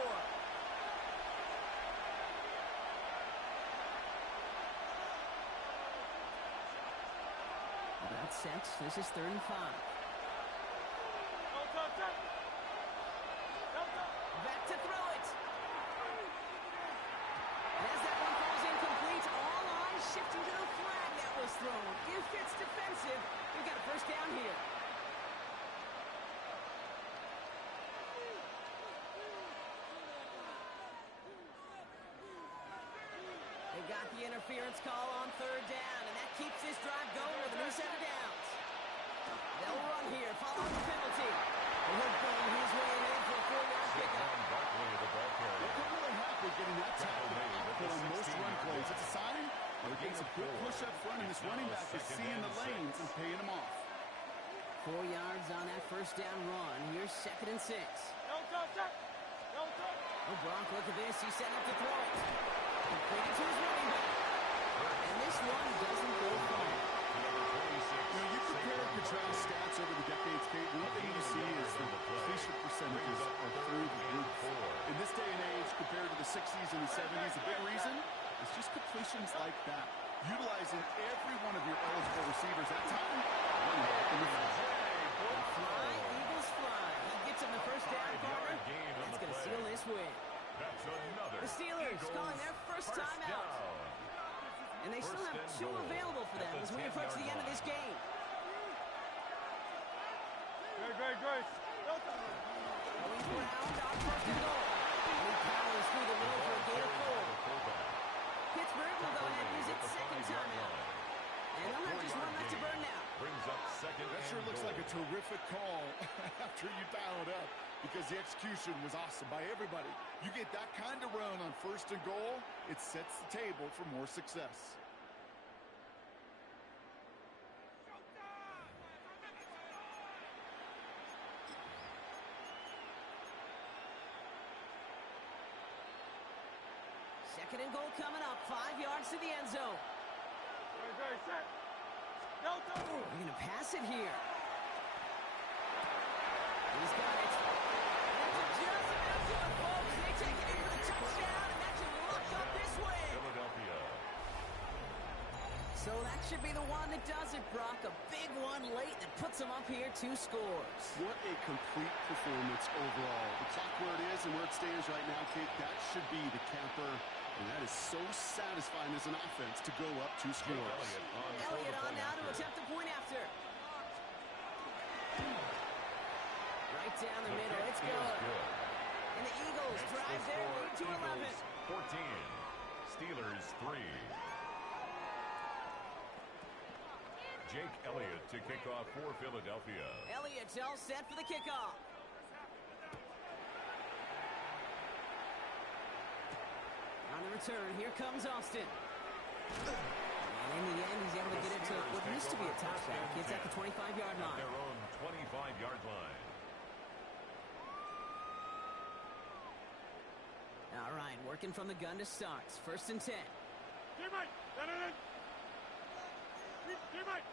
That's set. This is 3rd and 5. Back to throw it. As that one falls incomplete, all eyes shifting to the flag that was thrown. If it's defensive, we've got a first down here. They got the interference call on 3rd down, and that keeps this drive going with a new set of downs. They'll run here, following the penalty. He'll bang his way in for a 4-yard pickup. They're really happy getting that type of output on most run plays. It's a sign that it gets a good push up front, and this running back is seeing the lanes and paying them off. 4 yards on that first down run. Here's 2nd and 6. Oh, Brock, look at this. He's setting up to throw it. Completed to his running back. And this one doesn't go far. You compare and contrast stats over the decades, Kate. One thing you see is the completion percentages are through the roof. In this day and age, compared to the 60s and the 70s, the big reason is just completions like that. Utilizing every one of your eligible receivers at time. Fly, Eagles fly. He gets him the first down, partner. That's going to seal this win. The Steelers calling their first time out. And they still have 2 available for them as we approach the end of this game. Great. Going Change ground on first and goal. And he powers through the middle for a gain of 4. Pittsburgh will go ahead and use its second timeout. And they'll have just one left to burn now. Brings up second. That sure looks like a terrific call after you dial it up, because the execution was awesome by everybody. You get that kind of run on first and goal, it sets the table for more success. Second and goal coming up, 5 yards to the end zone. Very set. Go, go. They're going to pass it here. He's got it. That's just about to it, folks. They take it in for the touchdown, and that should lock up this win. Philadelphia. So that should be the one that does it, Brock. A big one late that puts them up here 2 scores. What a complete performance overall. The clock where it is and where it stands right now, Kate, that should be the capper. And that is so satisfying as an offense to go up 2 scores. Elliott on now to attempt a point after. Right down the middle. It's good. And the Eagles drive their lead to 11. 14. Steelers 3. Jake Elliott to kick off for Philadelphia. Elliott's all set for the kickoff. On the return, here comes Austin. And in the end, he's able to get it to what used to be a touchback. It's at the 25-yard line. Their own 25-yard line. All right, working from the gun to start. First and 10. Teammate. Teammate.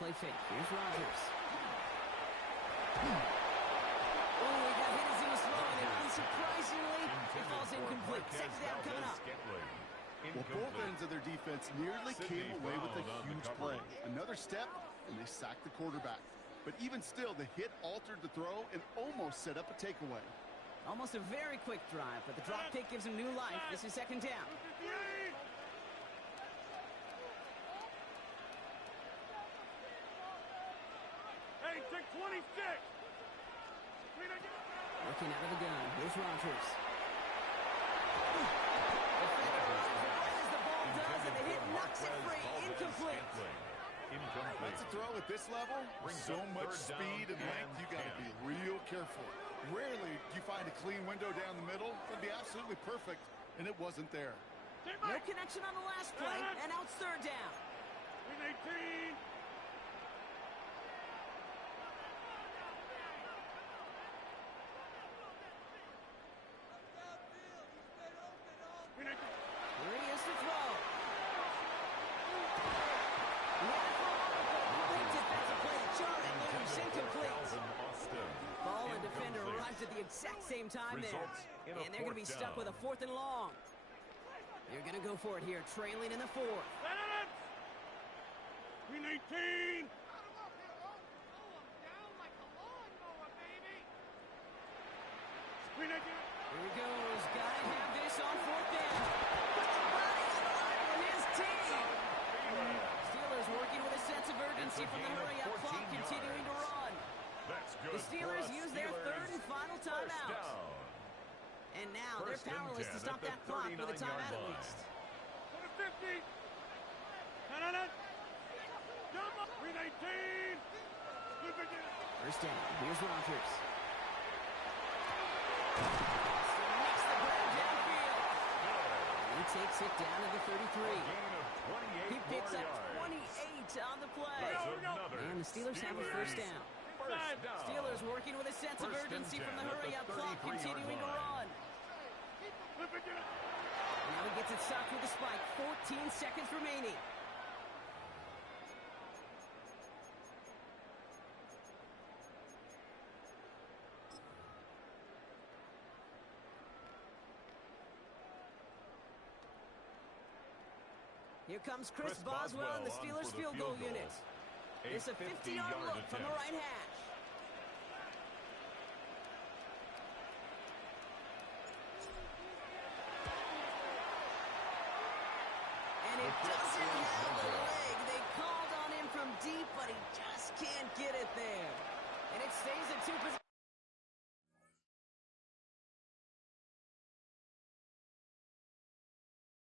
Play fake. Here's Rodgers. Oh, he got hit as he was throwing it. Unsurprisingly, it falls incomplete. Second down coming up. Well, both ends of their defense nearly came away with a huge play. Another step, and they sacked the quarterback. But even still, the hit altered the throw and almost set up a takeaway. Almost a very quick drive, but the drop kick gives him new life. This is second down. Hey, take 26. Looking out of the gun. Here's Rodgers. As the ball does, and the hit knocks it free. Incomplete. That's a throw at this level. So much speed and length, you got to be real careful. Rarely do you find a clean window down the middle. That'd be absolutely perfect, and it wasn't there. No connection on the last play, and now it's third down. 18. Here he is to throw. Ball and defender arrives at the exact same time there. And they're going to be stuck with a 4th and long. They're going to go for it here, trailing in the 4th. 18. Here he goes. Got to have this on 4th down. For his team. Steelers working with a sense of urgency from the hurry-up clock, continuing to run. The Steelers use their 3rd and final timeout. And now they're powerless to stop that clock with a timeout at least. 50. First down. Here's Rodgers. Makes the grab downfield. He takes it down to the 33. He picks up 28 on the play. And the Steelers have a first down. Steelers working with a sense of urgency from the hurry-up clock, continuing to run. Now he gets it stopped with a spike. 14 seconds remaining. Here comes Chris Boswell in the Steelers field goal unit. It's a 50-yard look from the right hash.